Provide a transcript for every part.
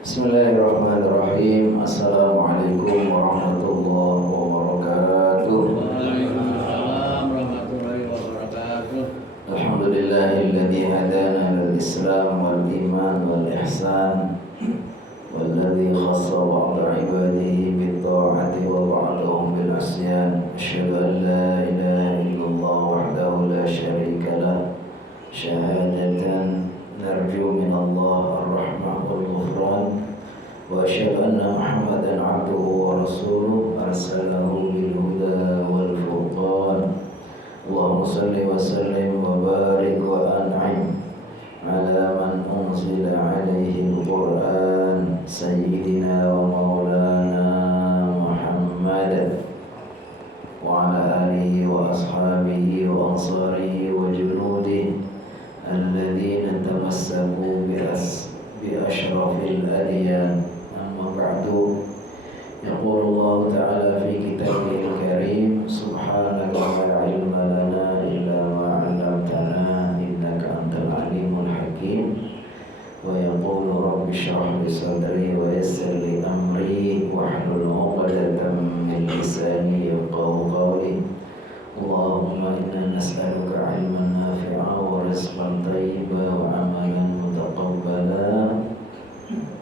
Bismillahirrahmanirrahim. Assalamualaikum warahmatullahi wabarakatuh. Waalaikumsalam warahmatullahi wabarakatuh. Alhamdulillahilladzi hadana lil Islam wal iman wal ihsan walladzi khassa ba'da ibadihi bit ta'ati wa ba'dahum bil asyan. Asyhadu an la ilaha illallah wahdahu la syarika lah. Syahadatan narju min Allah ar-rahmah wal ghufran. Wa asyhadu anna Muhammadan abduhu wa rasuluh arsalahu bil huda wal furqan. Allahumma salli wa sallim wa barik wa an'im ala man unzila alaihi al-Qur'an sayyidina wa maulana Muhammad wa ala alihi wa ashabihi wa ansarihi wa junudihi alladhina tamassaku bi ashrafil adyan. Amma ba'du. Yaqulu Allah ta'ala fi kitabihil karim, subhanaka la ilma lana illa ma 'allamtana innaka antal alimul hakim. Wa yaqulu rabbi shrah li sadri wa yassir li amri wahlul 'uqdatam min lisani yafqahu qawli. Allahumma inna nas'aluka 'ilman nafi'a wa rizqan thayyiban wa 'amalan mutaqabbala.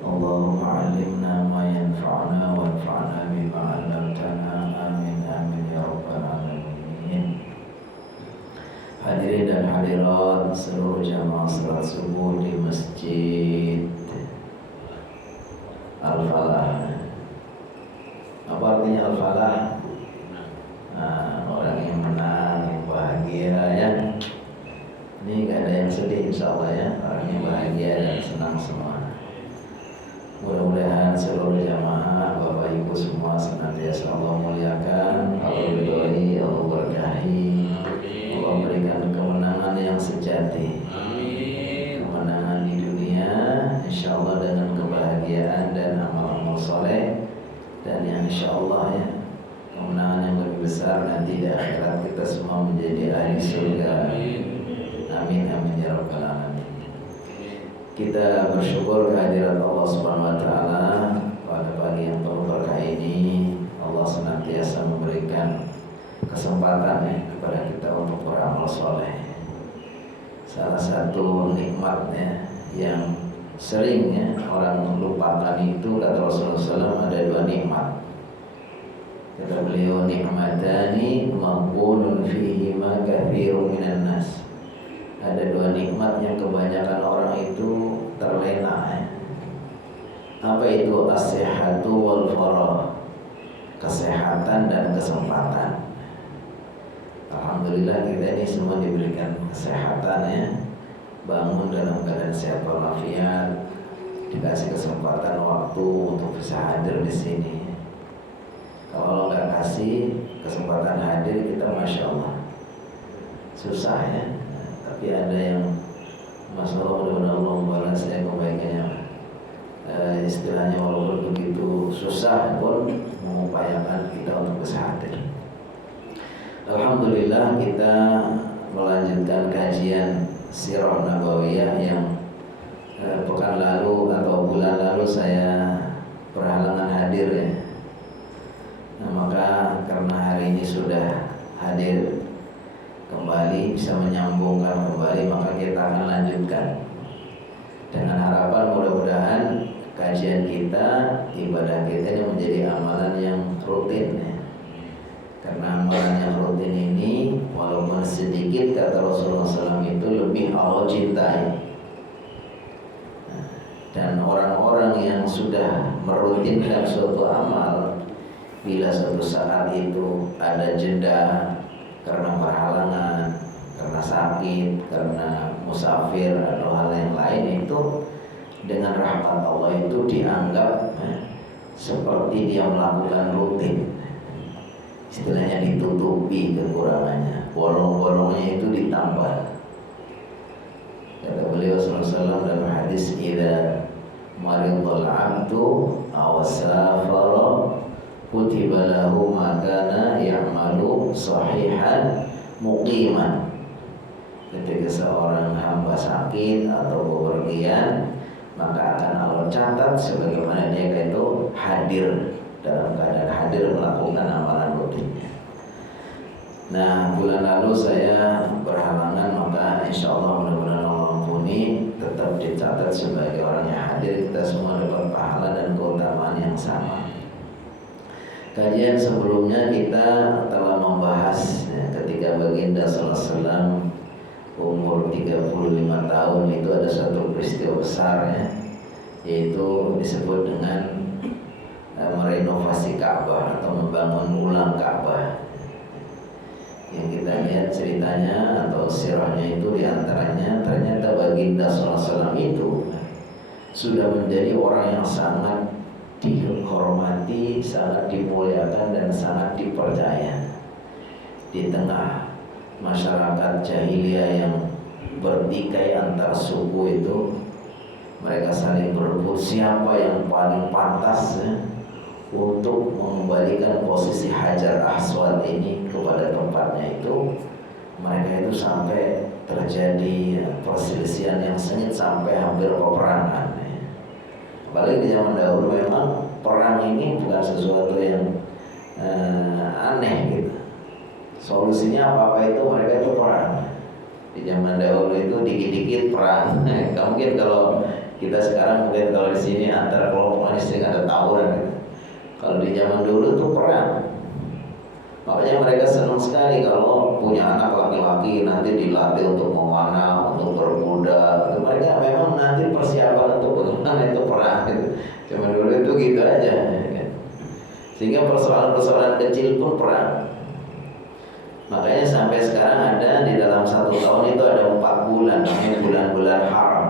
Allahumma 'allimna ma yanfa'una wanfa'na bima 'allamtana. Amin amin ya rabbal alamin. Hadirin dan hadirat seluruh jamaah salat subuh di Masjid Al-Falah. Apa artinya Al-Falah? Orang yang menang, yang bahagia ya. Ini gak ada yang sedih insyaallah ya. Orang yang bahagia dan senang semua. Mudah-mudahan seluruh jamaah Bapak Ibu semua senantiasa Allah muliakan, Allah ridhoi, Allah berkahi, Allah berikan kemenangan yang sejati. Kemenangan di dunia insyaallah dengan kebahagiaan dan amal-amal soleh, dan yang insyaallah ya kemenangan yang lebih besar nanti di akhirat kita semua menjadi ahli surga. Amin amin ya rabbal alamin. Kita bersyukur kehadirat Allah Subhanahu wa taala pada pagi yang penuh berkah ini. Allah senantiasa memberikan kesempatan ya kepada kita untuk beramal soleh. Salah satu nikmatnya yang seringnya orang lupakan itu, kata Rasulullah SAW, ada dua nikmat. Kata beliau, nikmatani maqbulun fihima katsirun minan nas. Ada dua nikmat yang kebanyakan orang itu terlena ya. Apa itu? As-sihhatu wal faragh. Kesehatan dan kesempatan. Alhamdulillah kita ini semua diberikan kesehatan ya. Bangun dalam keadaan sehat walafiat, dikasih kesempatan waktu untuk bisa hadir di sini. Kalau Allah nggak kasih kesempatan hadir, kita masya Allah susah ya. Tapi ada yang masalah, mudah-mudahan Allah membalas saya kebaikannya. Istilahnya walaupun begitu susah pun mengupayakan kita untuk bisa hadir. Alhamdulillah kita melanjutkan kajian Sirah Nabawiyah yang pekan lalu atau bulan lalu saya berhalangan hadir ya. Nah, maka karena hari ini sudah hadir kembali, bisa menyambungkan kembali, maka kita akan lanjutkan dengan harapan mudah-mudahan kajian kita, ibadah kita ini menjadi amalan yang rutin ya. Karena amalan yang rutin ini walaupun sedikit, kata Rasulullah SAW, itu lebih Allah cintai. Dan orang-orang yang sudah merutinkan suatu amal, bila suatu saat itu ada jeda karena berhalangan, karena sakit, karena musafir atau hal yang lain, itu dengan rahmat Allah itu dianggap seperti dia melakukan rutin. Istilahnya ditutupi kekurangannya, bolong-bolongnya itu ditambah. Kata beliau SAW dalam hadis, idza maridul 'abdu aw safara kutiba lahu ma kana ya'malu sahihan muqiman. Ketika seorang hamba sakit atau bepergian, maka akan Allah tercatat sebagaimana dia itu hadir, dalam keadaan hadir melakukan amalan rutinnya. Nah, bulan lalu saya berhalangan, maka insya Allah mudah-mudahan Allah ampuni, tetap dicatat sebagai orang yang hadir. Kita semua dapat pahala dan keutamaan yang sama. Kajian sebelumnya kita telah membahas ketika baginda sallallahu alaihi wasallam umur 35 tahun itu ada satu peristiwa besar yaitu disebut dengan merenovasi Ka'bah atau membangun ulang Ka'bah. Yang kita lihat ceritanya atau sirahnya itu diantaranya ternyata baginda sallallahu alaihi wasallam itu sudah menjadi orang yang sangat dihormati, sangat dimuliakan dan sangat dipercaya di tengah masyarakat jahiliyah yang bertikai antar suku itu. Mereka saling berebut siapa yang paling pantas untuk mengembalikan posisi Hajar Aswad ini kepada tempatnya itu. Mereka itu sampai terjadi perselisihan yang sengit sampai hampir peperangan. Apalagi di zaman dahulu memang perang ini bukan sesuatu yang aneh gitu. Solusinya apa-apa itu mereka itu perang. Di zaman dahulu itu dikit-dikit perang. Mungkin kalau kita sekarang mungkin kalau di sini antara kelompok manis ada tawuran gitu. Kalau di zaman dulu itu perang. Makanya mereka senang sekali kalau punya anak laki-laki nanti dilatih untuk memanah, untuk berkuda. Mereka memang nanti persiapan untuk bagaimana itu perang gitu. Zaman dulu itu gitu aja kan? Sehingga persoalan-persoalan kecil pun perang. Makanya sampai sekarang ada di dalam 1 tahun itu ada 4 bulan, namanya bulan-bulan haram.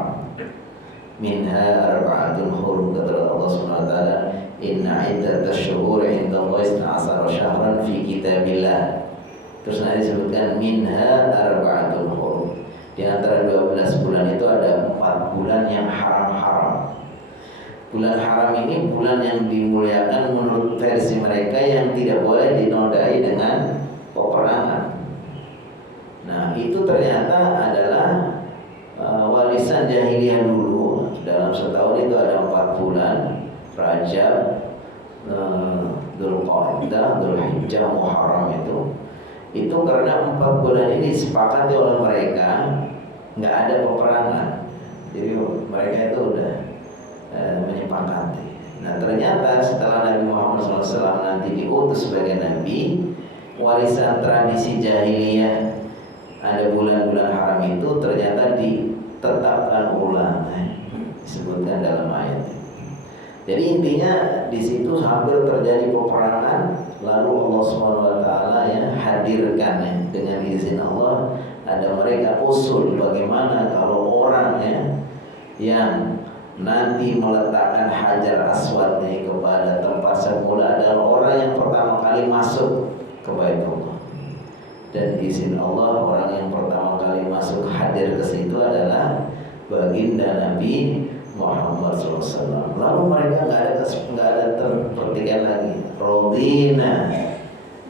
Minha arba'atun hurum, kata Allah Subhanahu wa taala, inna iddatash syuhuri 'indallahi 12 syahran fi kitabillah. Terus nanti disebutkan minha arba'atun hurum. Di antara 12 bulan itu ada 4 bulan yang haram-haram. Bulan haram ini bulan yang dimuliakan menurut versi mereka yang tidak boleh dinodai dengan peperangan. Nah, itu ternyata adalah warisan jahiliyah dulu. Dalam setahun itu ada 4 bulan, Rajab, Dzulqa'dah, Dzulhijjah, Muharram itu. Itu karena 4 bulan ini disepakati oleh mereka nggak ada peperangan. Jadi mereka itu udah menyepakati. Nah, ternyata setelah Nabi Muhammad SAW nanti diutus sebagai Nabi, warisan tradisi jahiliyah ada bulan-bulan haram itu ternyata ditetapkan ulang, disebutkan dalam ayat. Jadi intinya di situ hampir terjadi peperangan, lalu Allah SWT hadirkan dengan izin Allah. Ada mereka usul bagaimana kalau orang yang nanti meletakkan Hajar Aswad kepada tempat semula adalah orang yang pertama kali masuk ke Baitullah. Dan izin Allah orang yang pertama kali masuk hadir ke situ adalah baginda Nabi Muhammad SAW. Lalu mereka nggak ada pertikaian lagi. Rodina,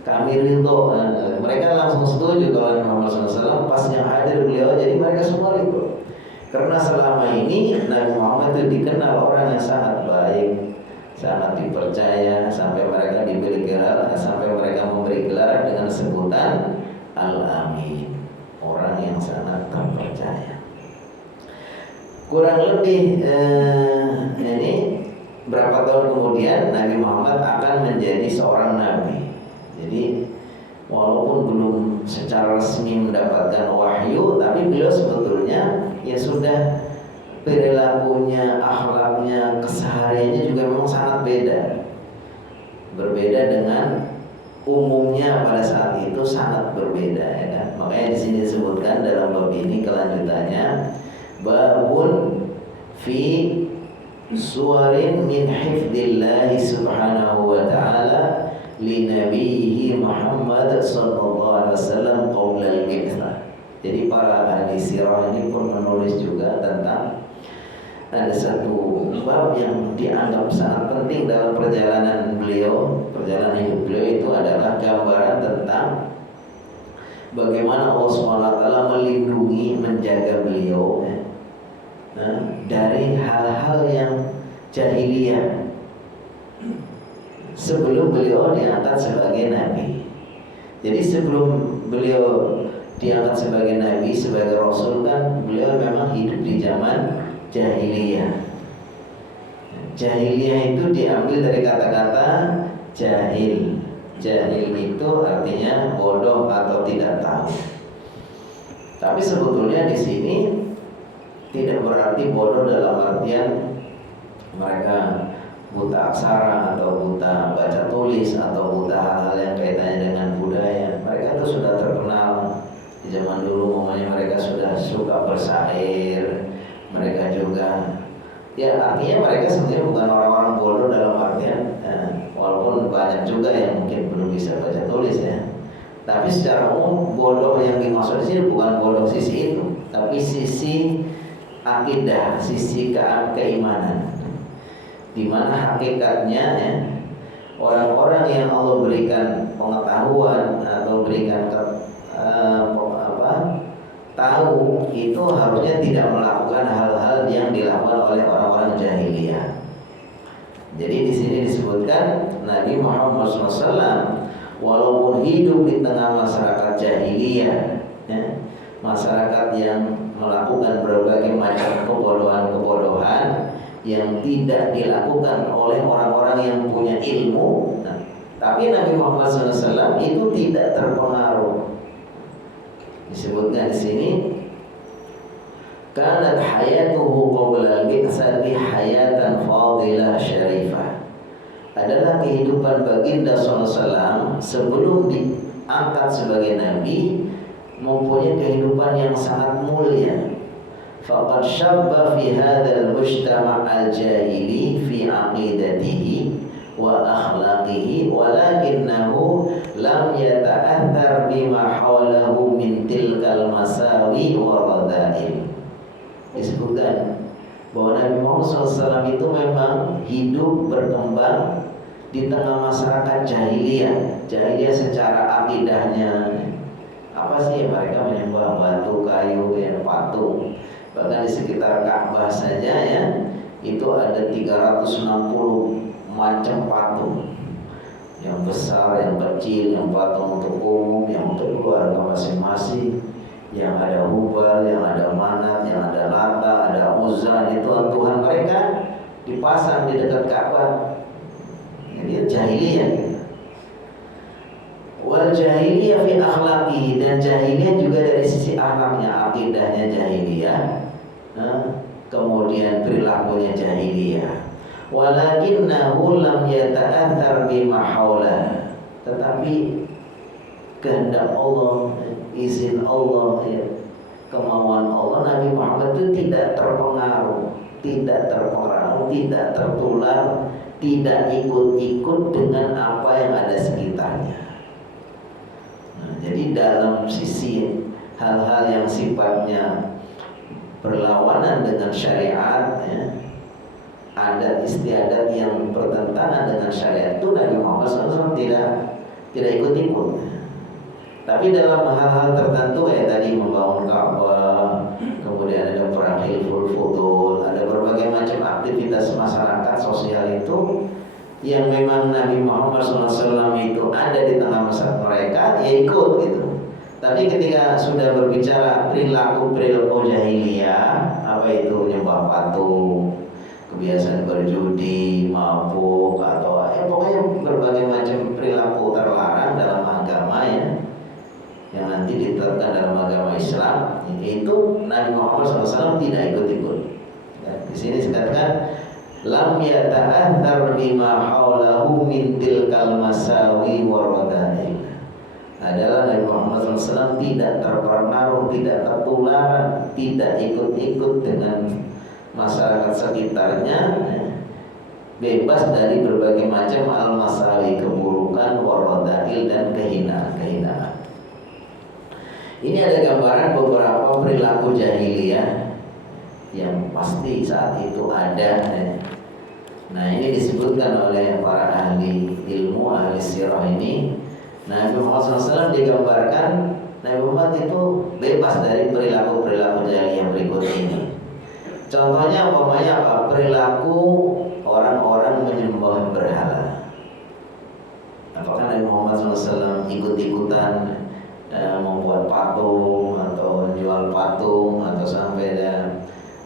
kami ridho. Mereka langsung setuju kalau Muhammad SAW pas yang hadir beliau. Jadi mereka semua ridho. Karena selama ini Nabi Muhammad itu dikenal orang yang sangat baik, sangat dipercaya, sampai mereka diberi gelar, sampai mereka memberi gelar dengan sebutan Al-Amin, orang yang sangat terpercaya. Kurang lebih ini berapa tahun kemudian Nabi Muhammad akan menjadi seorang nabi. Jadi walaupun belum secara resmi mendapatkan wahyu, tapi beliau sebetulnya ya sudah perilakunya, akhlaknya, kesehariannya juga memang sangat beda. Berbeda dengan umumnya pada saat itu, sangat berbeda ya kan. Makanya di sini disebutkan dalam bab ini kelanjutannya, babun fi suwarin min hifdillah subhanahu wa ta'ala li nabiyhi Muhammad sallallahu alaihi wasallam qaula al-bi'tsah. Jadi para ahli sirah ini pun menulis juga tentang ada satu bab yang dianggap sangat penting dalam perjalanan beliau, perjalanan hidup beliau itu adalah gambaran tentang bagaimana Allah SWT melindungi, menjaga beliau dari hal-hal yang jahiliyah sebelum beliau diangkat sebagai nabi. Jadi sebelum beliau diangkat sebagai nabi, sebagai rasul kan beliau memang hidup di zaman jahiliyah. Jahiliyah itu diambil dari kata-kata jahil. Jahil itu artinya bodoh atau tidak tahu. Tapi sebetulnya di sini tidak berarti bodoh dalam artian mereka buta aksara atau buta baca tulis atau buta hal-hal yang kaitannya dengan budaya. Mereka itu sudah terkenal di zaman dulu, namanya mereka sudah suka bersair. Mereka juga, ya artinya mereka sebenarnya bukan orang-orang bodoh dalam artian walaupun banyak juga yang mungkin belum bisa baca tulis ya. Tapi secara umum bodoh yang dimaksud di sini bukan bodoh sisi itu, tapi sisi akidah, sisi keimanan. Di mana hakikatnya ya, orang-orang yang Allah berikan pengetahuan atau berikan tahu itu harusnya tidak melakukan hal-hal yang dilakukan oleh orang-orang jahiliyah. Jadi di sini disebutkan Nabi Muhammad SAW walaupun hidup di tengah masyarakat jahiliyah, ya, masyarakat yang melakukan berbagai macam kebodohan-kebodohan yang tidak dilakukan oleh orang-orang yang punya ilmu, tapi Nabi Muhammad SAW itu tidak terpengaruh. Disebutkan di sini, kanat hayatuhu qabla al-bi'tsati hayatan fadilah syarifah. Adalah kehidupan baginda SAW sebelum diangkat sebagai nabi mempunyai kehidupan yang sangat mulia. Faqad syabba fi hadzal mujtama' al-jahili fi aqidatihi wa akhlaqihi walakinnahu lam yata'athar bima hawlahu min tilkal masawi wa radha'il. Disebutkan bahwa Nabi Muhammad SAW itu memang hidup berkembang di tengah masyarakat jahiliyah. Jahiliyah secara akidahnya apa sih? Mereka menyembah batu, kayu, dan patung. Bahkan di sekitar Ka'bah saja ya, itu ada 360 macam patung. Yang besar, yang kecil, yang patung untuk umum, yang untuk keluarga masing-masing. Yang ada Hubal, yang ada Manat, yang ada Lata, ada Uzza, itu Tuhan mereka dipasang di dekat Ka'bah. Jadi jahiliyah. Wal jahiliyah fi akhlaqihi, dan jahiliyah juga dari sisi akhlaknya, akidahnya jahiliyah. Kemudian perilakunya jahiliyah. Walakinnahu lam yata'athar bima hawla, tetapi kehendak Allah, izin Allah ya, kemauan Allah, Nabi Muhammad itu tidak terpengaruh, tidak tertular, tidak ikut-ikut dengan apa yang ada sekitarnya. Jadi dalam sisi hal-hal yang sifatnya berlawanan dengan syariat ya, adat istiadat yang bertentangan dengan syariat itu Nabi Muhammad SAW tidak ikut-ikut. Tapi dalam hal-hal tertentu ya, tadi membangun Ka'bah, kemudian ada perang Hilful Fudul, ada berbagai macam aktivitas masyarakat sosial itu yang memang Nabi Muhammad SAW itu ada di tengah masyarakat mereka, ya ikut gitu. Tapi ketika sudah berbicara perilaku jahiliyah, apa itu nyembah patung, kebiasaan berjudi, mabuk, atau pokoknya berbagai macam perilaku terlarang dalam agama ya, yang nanti ditetapkan dalam agama Islam, itu Nabi Muhammad SAW tidak ikut-ikut. Ya, di sini dikatakan lam yata'athar bima hawlahu min tilkal masawi wa radha'il. Adalah Nabi Muhammad SAW tidak terpengaruh, tidak tertular, tidak ikut-ikut dengan masyarakat sekitarnya, bebas dari berbagai macam al-masawi, keburukan, waradha'il, dan kehinaan. Ini ada gambaran beberapa perilaku jahiliyah yang pasti saat itu ada. Nah, ini disebutkan oleh para ahli ilmu, ahli sirah ini. Nabi Muhammad SAW digambarkan Nabi Muhammad itu bebas dari perilaku jahiliyah berikut ini. Contohnya umpamanya apa? Perilaku patung atau jual patung atau sampai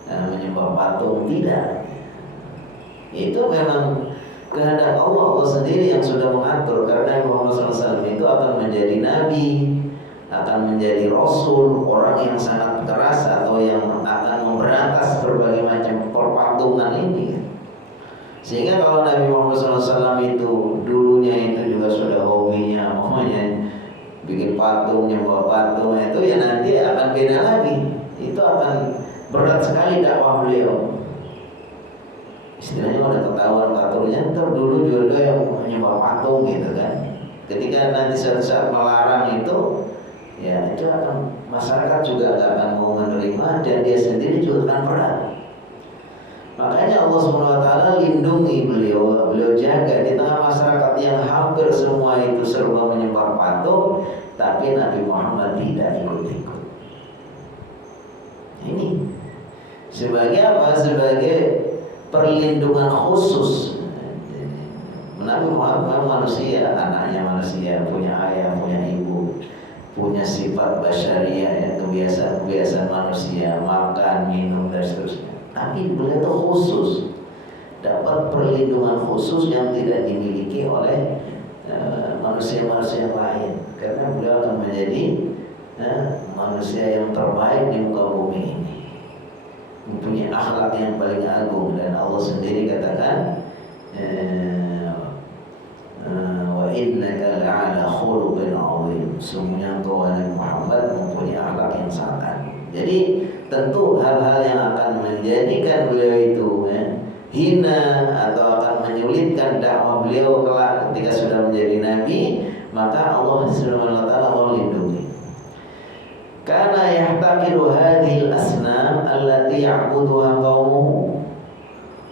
menyembah patung, tidak. Itu memang kehendak Allah, Allah sendiri yang sudah mengatur. Karena Muhammad SAW itu akan menjadi nabi, akan menjadi rasul, orang yang sangat keras atau yang akan memberantas berbagai macam perpatungan ini. Sehingga kalau Nabi Muhammad SAW itu dulunya itu juga sudah hobinya, makanya bikin patung, nyembah patung, itu ya nanti akan beda lagi. Itu akan berat sekali dakwah beliau. Istilahnya udah ketahuan paturnya, ntar dulu juga yang nyembah patung gitu kan. Ketika nanti suatu saat melarang itu, ya itu akan masyarakat juga gak akan mau menerima dan dia sendiri juga akan berat. Makanya Allah SWT lindungi beliau jaga di tengah masyarakat yang hampir semua itu serba menyembah patung, tapi Nabi Muhammad tidak ikut-ikut. Ini sebagai apa? Sebagai perlindungan khusus. Nabi Muhammad memang manusia, anaknya manusia, punya ayah, punya ibu, punya sifat basyariah, ya, kebiasaan manusia, makan, minum dan seterusnya. Tapi beliau itu khusus, dapat perlindungan khusus yang tidak dimiliki oleh manusia-manusia lain. Karena beliau akan menjadi manusia yang terbaik di muka bumi ini, mempunyai akhlak yang paling agung. Dan Allah sendiri katakan, wa innaka la'ala khuluqin 'azim. Sungguhnya engkau Nabi Muhammad mempunyai akhlak yang sangat agung. Jadi tentu hal-hal yang akan menjadikan beliau itu hina atau akan menyulitkan dakwah beliau kelak ketika sudah menjadi nabi, maka Allah Subhanahu wa taala Allah lindungi. Karena yahtaqiru hadhil asnam allati ya'buduha qaumuhu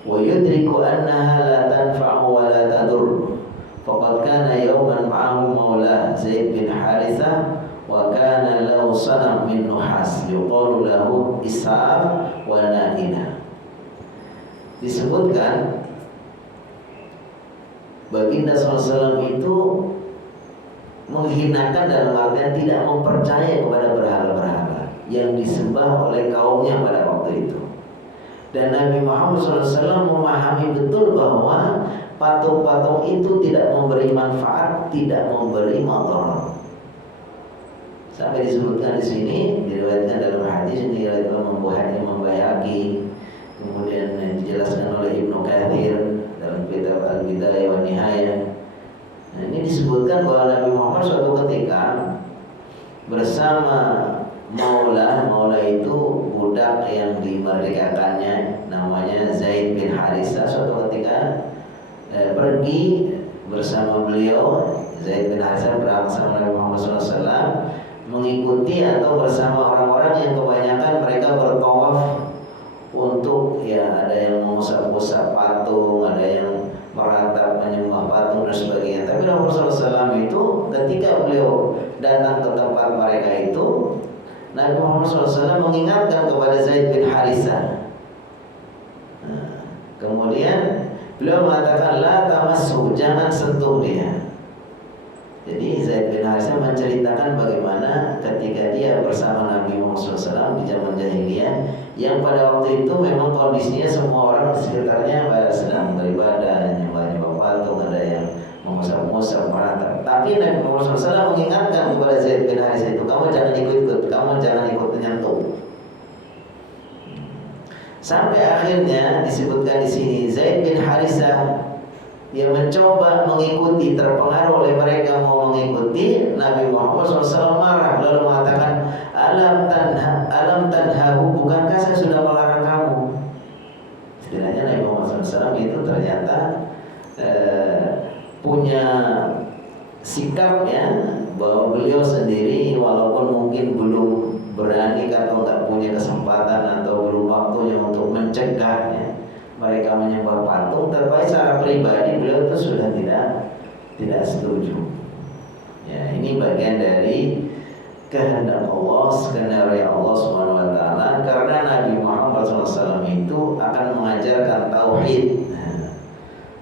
wa yudriku annaha la tanfa'u wa la tadur. Faqad kana yawman ma'ahu maula Zaid bin Harithah wa kana lahu sanam min nuhas yuqalu lahu Isaf wa Naina. Disebutkan Baginda SAW itu menghinakan dalam artian tidak mempercaya kepada berhala-berhala yang disembah oleh kaumnya pada waktu itu. Dan Nabi Muhammad SAW memahami betul bahwa patung-patung itu tidak memberi manfaat, tidak memberi madarat. Sampai disebutkan di sini, diriwayatkan dalam hadis ini diriwayatkan Imam Bayhaqi, kemudian dijelaskan oleh Ibnu Katsir dalam kitab Al-Bidayah wa Nihayah. Nah, ini disebutkan bahwa Nabi Muhammad suatu ketika bersama Maula itu budak yang dimerdekakannya, namanya Zaid bin Harithah. Suatu ketika pergi bersama beliau, Zaid bin Harithah berangkat bersama Nabi Muhammad SAW, mengikuti atau bersama orang-orang yang kebanyakan mereka bertawaf untuk ada yang mengusap-usap patung, ada yang meratap menyembah patung dan sebagainya. Tapi Rasulullah SAW itu ketika beliau datang ke tempat mereka itu, Nabi Muhammad SAW mengingatkan kepada Zaid bin Harithah. Kemudian beliau mengatakan la tamassu, jangan sentuh dia. Jadi Zaid bin Harithah menceritakan bagaimana ketika dia bersama Nabi Muhammad SAW di zaman jahiliyah, yang pada waktu itu memang kondisinya semua orang di sekitarnya sedang beribadah, nyembah patung, ada yang mengusap-usap, meratap. Tapi Nabi Muhammad SAW mengingatkan kepada Zaid bin Harithah itu, kamu jangan ikut-ikut, kamu jangan ikut menyentuh. Sampai akhirnya disebutkan di sini Zaid bin Harithah dia mencoba mengikuti, terpengaruh oleh mereka mau mengikuti. Nabi Muhammad SAW marah lalu mengatakan, alam tanhahu, bukankah saya sudah melarang kamu? Setidaknya Nabi Muhammad SAW itu ternyata punya sikap bahwa beliau sendiri walaupun mungkin belum berani atau nggak punya kesempatan atau belum waktunya untuk mencegah mereka menyembah patung, tapi secara pribadi beliau itu sudah tidak setuju. Ya, ini bagian dari kehendak Allah, skenario Allah Subhanahu wa taala, karena Nabi Muhammad SAW itu akan mengajarkan tauhid.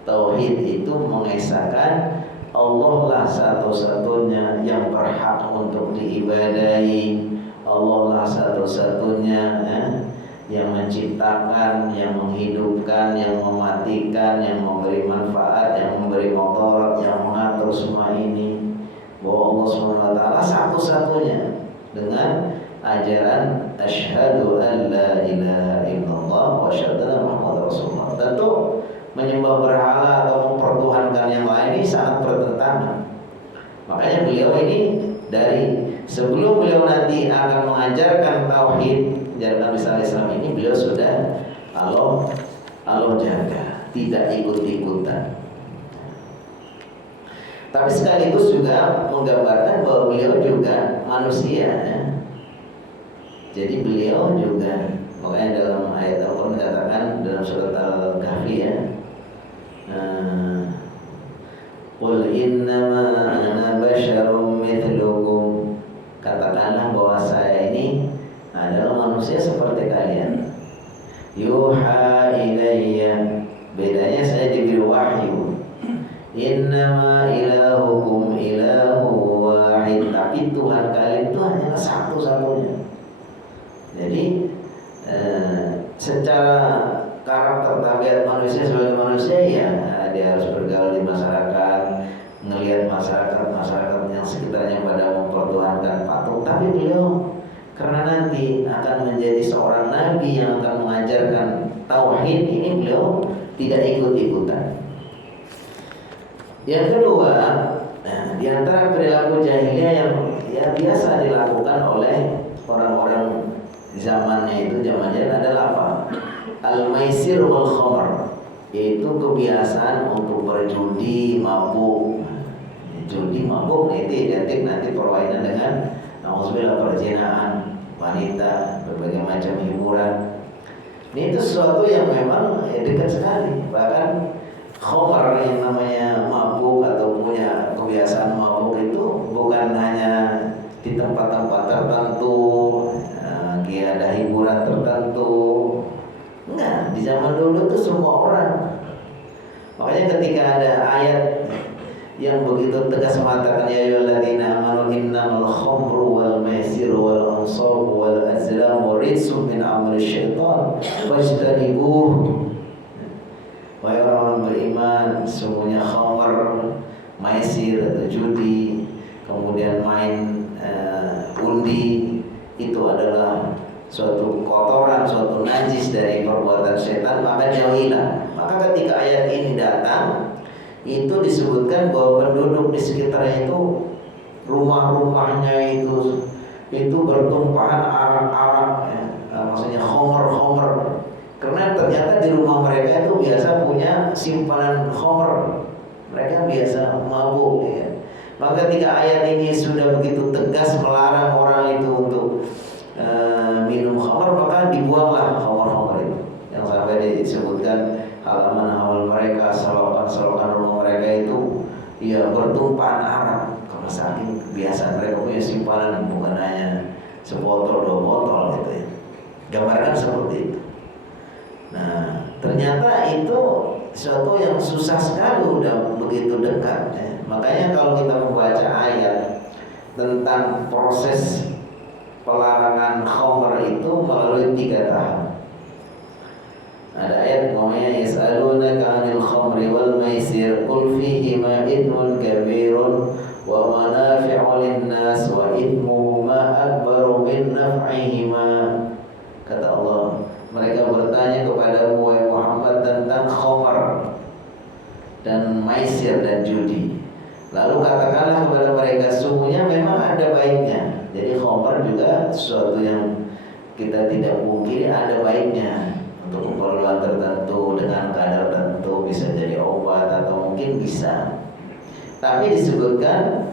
Tauhid itu mengesahkan Allah lah satu-satunya yang berhak untuk diibadahi. Allah lah satu-satunya yang menciptakan, yang menghidupkan, yang mematikan, yang memberi manfaat, yang memberi mudarat, yang mengatur semua ini. Bahwa Allah SWT satu-satunya dengan ajaran asyhadu an la ilaha illallah wa asyhadu anna muhammadar rasulullah. Tentu menyembah berhala atau mempertuhankan yang lain ini sangat bertentangan. Makanya beliau ini dari sebelum beliau nanti akan mengajarkan tauhid, ajaran Islam ini, beliau sudah Allah jaga, tidak ikut-ikutan. Tapi sekaligus juga menggambarkan bahwa beliau juga manusia ya. Jadi beliau juga, makanya dalam ayat Al-Quran dikatakan dalam surat Al-Kahfi ya, qul innama ana basyarum mithlukum, katakanlah bahwa saya ini adalah manusia seperti kalian. Yuha ilayya, bedanya saya diberi wahyu. Innama ilahukum ilahu wahid, tapi Tuhan kalian itu hanya satu-satunya. Jadi secara karakter tabiat manusia sebagai manusia ya dia harus bergaul di masyarakat, ngelihat masyarakat yang sekitarnya pada mempertuhankan patung. Tapi beliau karena nanti akan menjadi seorang nabi yang akan mengajarkan tauhid ini, beliau tidak ikut-ikutan. Yang kedua, di antara perilaku jahiliyah yang biasa dilakukan oleh orang-orang zamannya itu, zaman jahil adalah apa? Al-maisir wal khamr, yaitu kebiasaan untuk berjudi, mabuk. Judi, mabuk itu identik nanti perwainan dengan nauzubillah perzinahan, wanita, berbagai macam hiburan. Ini itu sesuatu yang memang dekat sekali. Bahkan khamr yang namanya mabuk atau punya kebiasaan mabuk itu bukan hanya di tempat-tempat tertentu, ada hiburan tertentu. Enggak, di zaman dulu itu semua orang. Makanya ketika ada ayat yang begitu tegas mengatakan ya ayyuhalladzina amanu innamal khamru wal maisiru wal ansabu wal azlamu rijsun min amri syaitan fajtanibuh. Wahai orang-orang beriman, sesungguhnya khamr, maisir atau judi, kemudian main undi, itu adalah suatu kotoran, suatu najis dari perbuatan setan, maka jauhilah. Maka ketika ayat ini datang, itu disebutkan bahwa penduduk di sekitarnya itu rumah-rumahnya itu bertumpahan arak-arak ya. Maksudnya khamr. Karena ternyata di rumah mereka itu biasa punya simpanan khamr. Mereka biasa mabuk ya. Maka ketika ayat ini sudah begitu tegas melarang orang itu untuk minum khamr, maka dibuanglah khamr itu. Yang sampai disebutkan halaman mereka, selokan rumah mereka itu ya bertumpahan arak. Karena saking kebiasaan mereka punya simpanan, bukan hanya sebotol 2 botol gitu ya. Gambarkan seperti itu. Nah, ternyata itu sesuatu yang susah sekali, udah begitu dekat ya. Makanya kalau kita membaca ayat tentang proses pelarangan khamr itu melalui 3 tahap. Ada ayat ngomongnya yas'alunaka 'anil khamri wal maisir qul fihima ithmun kabirun wa manafi'u lin-nas wa ithmuhuma akbaru min naf'ihima. Kata Allah, mereka bertanya kepadamu wahai Muhammad tentang khamr dan maisir dan judi. Lalu katakanlah kepada mereka, sungguhnya memang ada baiknya. Jadi khamr juga sesuatu yang kita tidak mungkin ada baiknya untuk keperluan tertentu dengan kadar tertentu, bisa jadi obat atau mungkin bisa. Tapi disebutkan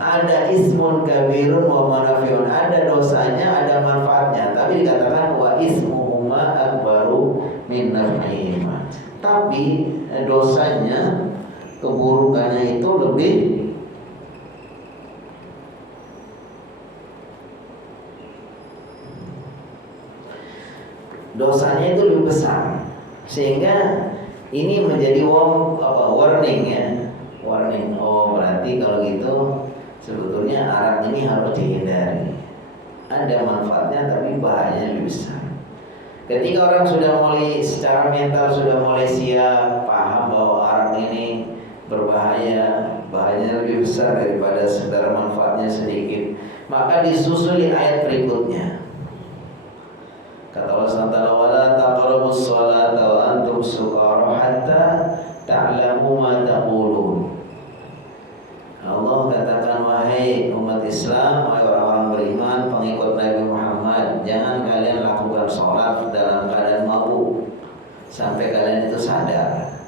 ada ismun kabirun wa manafiun, ada dosanya, ada manfaatnya. Tapi dikatakan wa ismuhuma akbaru min naf'ihima. Tapi dosanya, keburukannya itu lebih dosanya itu lebih besar, sehingga ini menjadi warning ya, warning. Oh, berarti kalau gitu sebetulnya arak ini harus dihindari. Ada manfaatnya tapi bahayanya lebih besar. Ketika orang sudah mulai secara mental sudah mulai siap, paham bahwa arak ini berbahaya, bahayanya lebih besar daripada sekedar manfaatnya sedikit, maka disusuli ayat berikutnya. Kata Allah SWT, wala taqrabus sholata wa antum sukara hatta ta'lamu ma taqulun. Allah katakan, wahai umat Islam, wahai orang-orang beriman, pengikut Nabi Muhammad, jangan kalian lakukan sholat dalam keadaan mabuk sampai kalian itu sadar,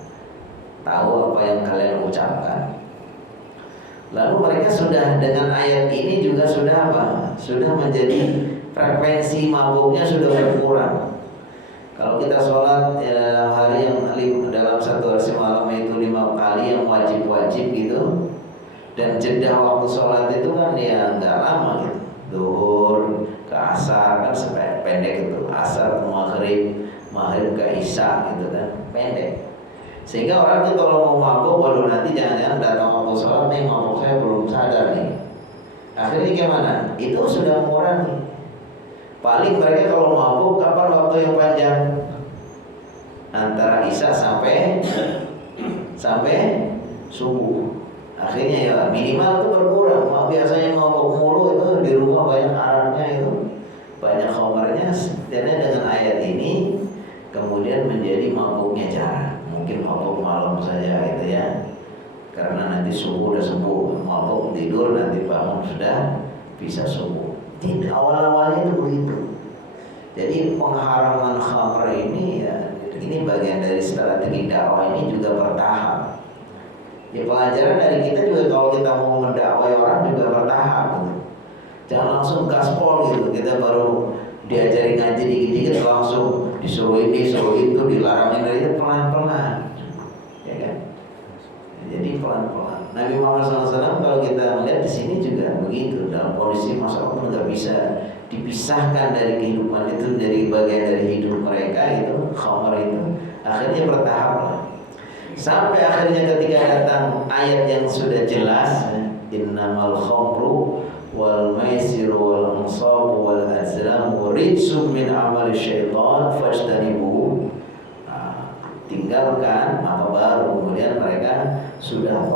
tahu apa yang kalian ucapkan. Lalu mereka sudah dengan ayat ini juga sudah apa? Sudah menjadi frekuensi mabuknya sudah berkurang. Kalau kita sholat ya dalam hari yang dalam satu hari semalam itu 5 kali yang wajib-wajib gitu, dan jeda waktu sholat itu kan ya nggak lama gitu, zuhur ke asar kan pendek itu, asar ke maghrib ke isya gitu kan pendek. Sehingga orang itu kalau mau mabuk, waduh nanti jangan-jangan datang waktu sholat nih mabuk saya belum sadar nih. Akhirnya gimana? Itu sudah mengurangi. Paling mereka kalau mabuk kapan waktu yang panjang? Antara isya sampai subuh. Akhirnya ya minimal itu berkurang. Biasanya mabuk mulu itu di rumah banyak araknya itu, banyak khamarnya. Dan dengan ayat ini kemudian menjadi mabuknya jarang. Mungkin mabuk malam saja gitu ya, karena nanti subuh udah sembuh. Mabuk tidur nanti bangun sudah bisa subuh. Di awal-awalnya itu begitu. Jadi pengharaman khamr ini ya, ini bagian dari strategi dakwah ini juga bertahap. Ya pelajaran dari kita juga kalau kita mau mendakwai orang juga bertahap gitu. Jangan langsung gaspol gitu. Kita baru diajari ngaji dikit-dikit langsung disuruh ini, disuruh itu, dilarangin dari itu, pelan-pelan. Ya kan? Jadi pelan-pelan. Nabi Muhammad SAW kalau kita melihat di sini juga begitu. Dalam kondisi masyarakat pun nggak bisa dipisahkan dari kehidupan itu, dari bagian dari hidup mereka itu, khamar itu. Akhirnya bertahap lah. Sampai akhirnya ketika datang ayat yang sudah jelas, innamal khamru wal maisiru wal ansabu wal azlamu rijsum min amali syaitan fajtanibu. Tinggalkan, maka baru kemudian mereka sudah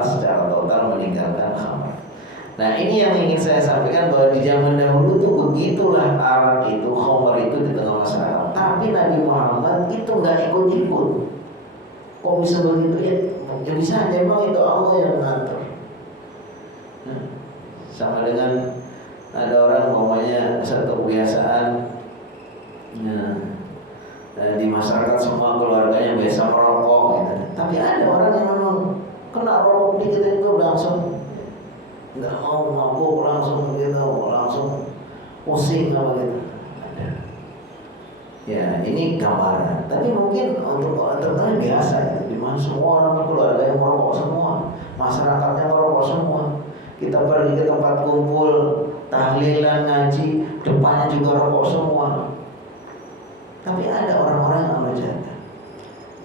secara total meninggalkan khamar. Nah ini yang ingin saya sampaikan, bahwa di zaman dahulu itu begitulah arak itu, khamar itu di tengah masyarakat. Tapi Nabi Muhammad itu nggak ikut-ikut. Kok bisa begitu ya? Ya bisa aja, memang itu Allah yang mengatur. Sama dengan ada orang umpamanya satu kebiasaan, di masyarakat semua keluarganya biasa merokok gitu. Tapi ada orang yang memang kena rokok dikit itu langsung nggak mau mabuk, langsung gitu, langsung pusing apa gitu. Ada. Ya ini gambaran. Tapi mungkin untuk orang biasa ya. Dimana semua orang keluarga yang merokok semua, masyarakatnya merokok semua. Kita pergi ke tempat kumpul, tahlilan, ngaji, depannya juga rokok semua. Tapi ada orang-orang yang menjaga.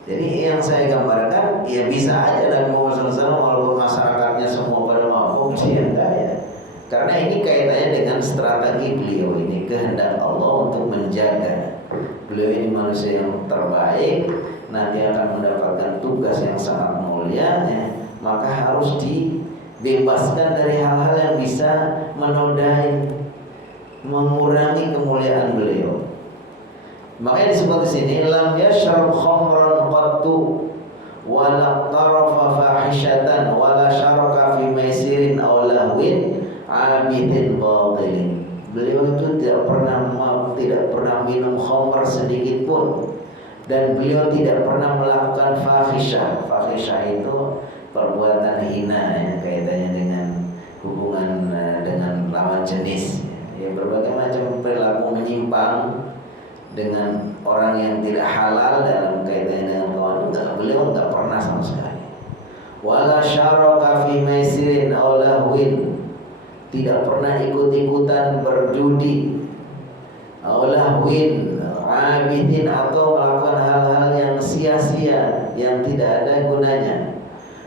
Jadi yang saya gambarkan, ya bisa aja Nabi Muhammad SAW walaupun masyarakatnya semua pada mabuk, dia enggak ya. Karena ini kaitannya dengan strategi beliau ini, kehendak Allah untuk menjaga. Beliau ini manusia yang terbaik, nanti akan mendapatkan tugas yang sangat mulia, ya. Maka harus dibebaskan dari hal-hal yang bisa menodai, mengurangi kemuliaan beliau. Makanya disebut di sini lam yashrab khamran qattu wa la tarafa fahishatan wa la syaraka fi maisirin aw lahwin abidin batilin. Beliau itu tidak pernah minum khamr sedikit pun, dan beliau tidak pernah melakukan fahisyah. Fahisyah itu perbuatan hina ya, kaitannya dengan hubungan dengan lawan jenis. Ya, berbagai macam perilaku menyimpang dengan orang yang tidak halal dalam kaitannya dengan kawan, beliau enggak pernah sama sekali. Wala syaraka fi maisirin aw lahwin, tidak pernah ikut-ikutan berjudi, aw lahwin abidin, atau melakukan hal-hal yang sia-sia yang tidak ada gunanya.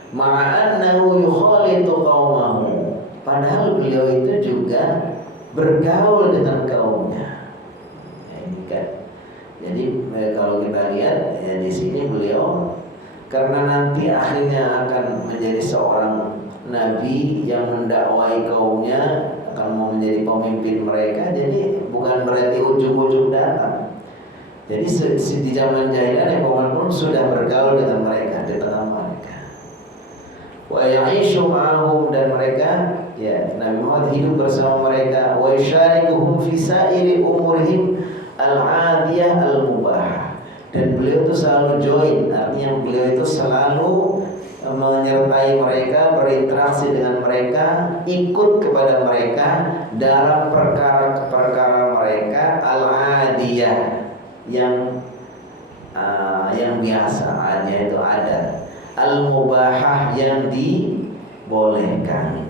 Ma'annahu yukhalitu qaumahu, padahal beliau itu juga bergaul dengan kaumnya. Ini kan. Jadi kalau kita lihat ya di sini beliau karena nanti akhirnya akan menjadi seorang nabi yang mendakwai kaumnya, akan mau menjadi pemimpin mereka. Jadi bukan berarti ujug-ujug datang. Jadi di zaman jahiliyah Nabi Muhammad pun sudah bergaul dengan mereka, di tengah mereka. Wa ya'ishu ma'ahum, dan mereka ya Nabi Muhammad hidup bersama mereka. Wa yusyarikuhum fi sa'iri umurihim al-'adiyah al-mubah. Dan beliau itu selalu join, artinya beliau itu selalu menyertai mereka, berinteraksi dengan mereka, ikut kepada mereka dalam perkara-perkara mereka al-'adiyah yang biasa, adiyah itu adat, al-mubahah yang dibolehkan.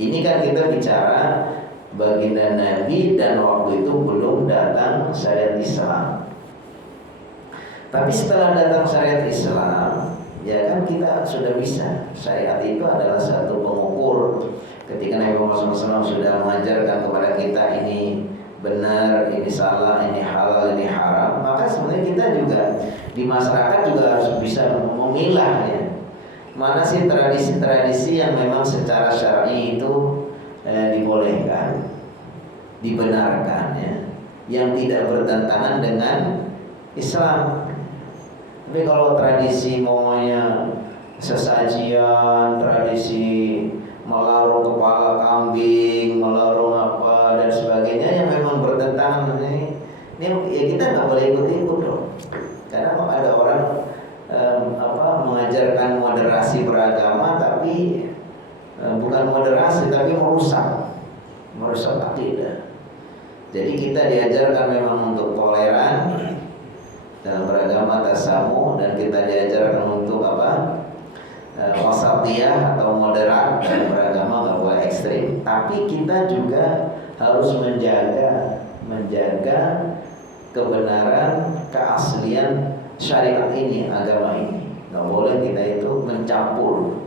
Ini kan kita bicara baginda Nabi dan waktu itu belum datang syariat Islam. Tapi setelah datang syariat Islam, ya kan kita sudah bisa. Syariat itu adalah satu pengukur. Ketika Nabi Muhammad SAW sudah mengajarkan kepada kita ini benar, ini salah, ini halal, ini haram, maka sebenarnya kita juga di masyarakat juga harus bisa memilah ya. Mana sih tradisi-tradisi yang memang secara syar'i itu dibolehkan, dibenarkan ya, yang tidak bertentangan dengan Islam. Tapi kalau tradisi maunya sesajian, tradisi melarung kepala kambing, melarung apa dan sebagainya yang memang bertentangan ini ya kita nggak boleh ikut-ikut dong. Karena ada orang mengajarkan moderasi beragama tapi bukan moderasi tapi merusak akidah. Jadi kita diajarkan memang untuk toleran dalam beragama, tasamuh, dan kita diajarkan untuk wasatiyah atau moderat dalam beragama, nggak boleh ekstrim. Tapi kita juga harus menjaga kebenaran, keaslian syariat ini, agama ini. Nggak boleh kita itu mencampur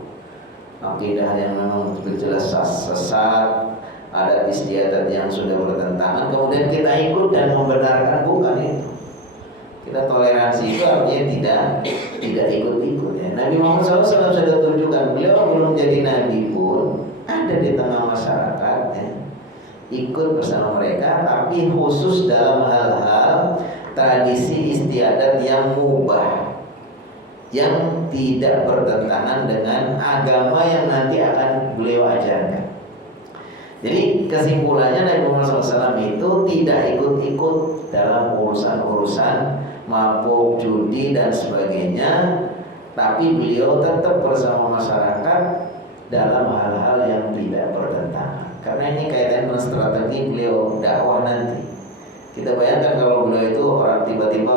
akidah yang memang jelas sesat, adat istiadat yang sudah bertentangan, kemudian kita ikut dan membenarkan, bukan itu. Kita toleransi itu artinya tidak ikut-ikut ya. Nabi Muhammad SAW sudah tunjukkan, beliau belum jadi nabi pun ada di tengah masyarakat ya, ikut bersama mereka, tapi khusus dalam hal-hal tradisi istiadat yang mubah, yang tidak bertentangan dengan agama yang nanti akan beliau ajarkan. Jadi kesimpulannya Nabi Muhammad SAW itu tidak ikut-ikut dalam urusan-urusan mabuk, judi dan sebagainya, tapi beliau tetap bersama masyarakat dalam hal-hal yang tidak bertentangan. Karena ini kaitan dengan strategi beliau dakwah nanti. Kita bayangkan kalau beliau itu orang tiba-tiba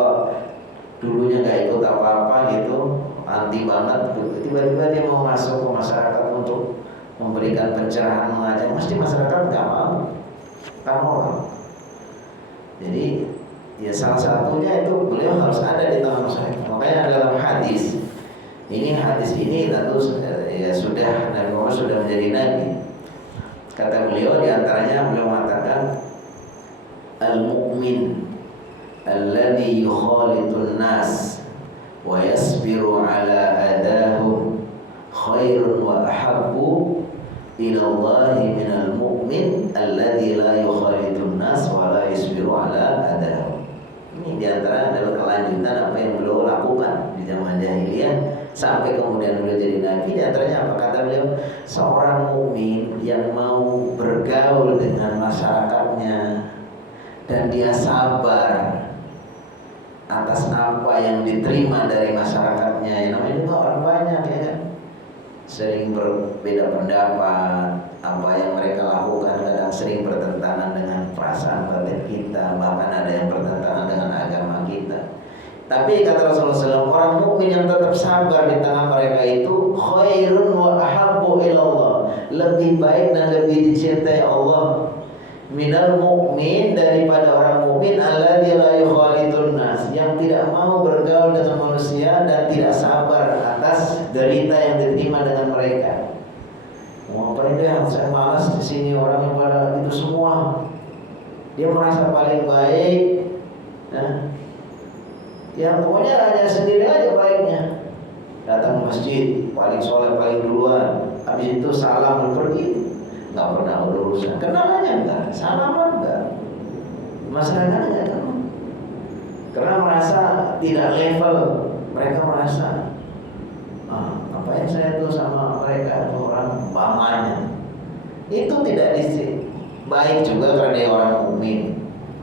dulunya nggak ikut apa-apa gitu, anti banget, tiba-tiba dia mau masuk ke masyarakat untuk memberikan pencerahan, mengajar, mesti masyarakat nggak mau, kan orang. Jadi ya salah satunya itu beliau harus ada di tengah masyarakat. Makanya dalam hadis ini tentu ya sudah Nabi Muhammad sudah menjadi nabi. Kata beliau diantaranya beliau mengatakan al-mu'min alladhi yukhalitun nas wa yasbiru ala adahum khairun wa ahabbu ila Allahi minal mu'min alladhi la yukhalitun nas wa la yasbiru ala adahum. Ini diantara adalah kelanjutan apa yang beliau lakukan di zaman jahiliyah sampai kemudian beliau jadi nabi. Diantaranya apa kata beliau? Seorang mukmin yang mau bergaul dengan masyarakatnya dan dia sabar atas apa yang diterima dari masyarakatnya. Yang namanya juga orang banyak ya kan, sering berbeda pendapat, apa yang mereka lakukan kadang sering bertentangan dengan perasaan batin kita, bahkan ada yang bertentangan dengan agama kita. Tapi kata Rasulullah SAW, orang mukmin yang tetap sabar di tengah mereka itu khairun wa ahabbu ilallah, lebih baik dan lebih dicintai Allah minal mukmin, daripada orang mukmin alladzi la yukhalitun nas, yang tidak mau bergaul dengan manusia dan tidak sabar atas derita yang diterima dengan mereka. Mau apa ini yang saya malas di sini orang yang pada itu semua. Dia merasa paling baik. Nah, yang pokoknya hanya sendiri aja baiknya. Datang ke masjid, paling soleh, paling duluan. Habis itu salam pergi. Nggak pernah berurusan. Kenal aja enggak, salaman enggak. Masyarakatnya kan. Karena merasa tidak level. Mereka merasa ngapain saya tuh sama mereka itu orang bamanya. Itu tidak baik juga karena dia orang mukmin.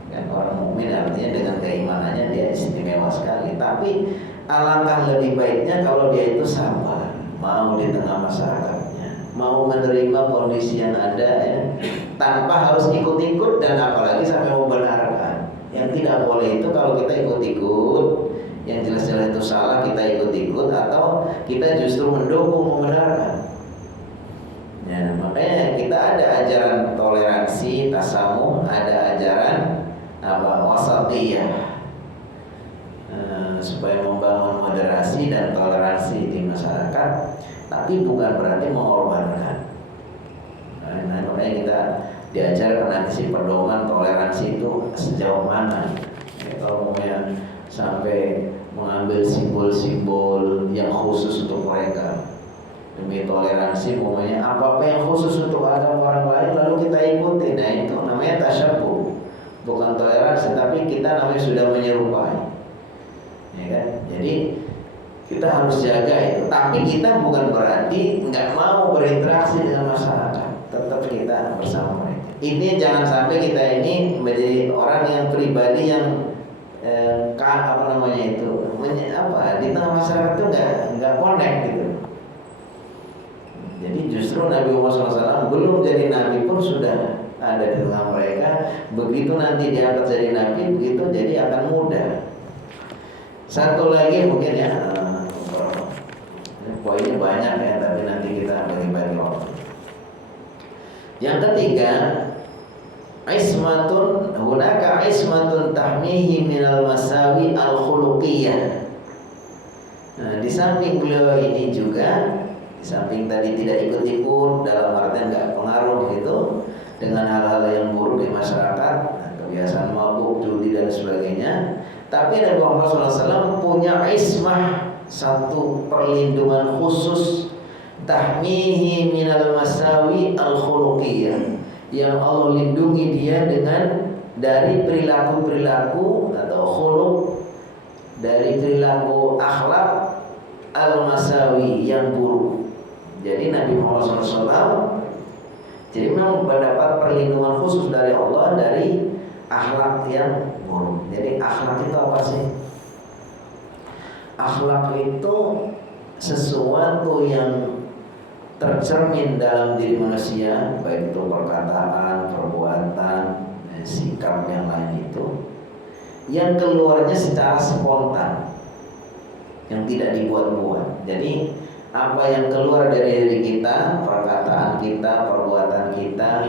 Kan orang mukmin artinya dengan keimanannya dia istimewa sekali. Tapi alangkah lebih baiknya kalau dia itu sabar, mau di tengah masyarakatnya, mau menerima kondisi yang ada ya, tanpa harus ikut-ikut dan apalagi sampai membenarkan. Yang tidak boleh itu kalau kita ikut-ikut, yang jelas-jelas itu salah kita ikut-ikut atau kita justru mendukung membenarkan. Ya, makanya kita ada ajaran toleransi, tasamuh, ada ajaran wasatiyah. Supaya membangun moderasi dan toleransi di masyarakat, tapi bukan berarti mengorbankan. Nah, makanya kita diajarkan nanti si pedoman toleransi itu sejauh mana. Kalau mau yang sampai mengambil simbol-simbol yang khusus untuk mereka demi toleransi, pokoknya apa yang khusus untuk agama orang lain lalu kita ikuti. Nah itu namanya tasyabuh, bukan toleransi, tapi kita namanya sudah menyerupai. Ya kan? Jadi kita harus jaga itu. Tapi kita bukan berarti nggak mau berinteraksi dengan masyarakat. Tetap kita bersama mereka. Ini jangan sampai kita ini menjadi orang yang pribadi yang di tengah masyarakat itu nggak connect gitu. Jadi justru Nabi Muhammad SAW belum jadi nabi pun sudah ada di tengah mereka. Begitu nanti diangkat jadi nabi, begitu jadi akan mudah. Satu lagi mungkin ya, poinnya banyak ya, tapi nanti kita bagi-bagi waktu. Yang ketiga, ismatun, hunaka ismatun tahmihi minal masawi al-khuluqiyah. Nah, di samping beliau ini juga, di samping tadi tidak ikut-ikut dalam artian nggak pengaruh gitu dengan hal-hal yang buruk di masyarakat, kebiasaan mabuk, judi dan sebagainya. Tapi Nabi Muhammad SAW punya ismah, satu perlindungan khusus, tahmihi minal masawi al-khuluqiyah, yang Allah lindungi dia dengan dari perilaku-perilaku atau khuluq, dari perilaku akhlak al-masawi yang buruk. Jadi Nabi Muhammad SAW jadi memang mendapat perlindungan khusus dari Allah dari akhlak yang buruk. Jadi akhlak itu apa sih? Akhlak itu sesuatu yang tercermin dalam diri manusia, baik itu perkataan, perbuatan, sikap yang lain itu, yang keluarnya secara spontan, yang tidak dibuat-buat. Jadi apa yang keluar dari diri kita, perkataan kita, perbuatan kita,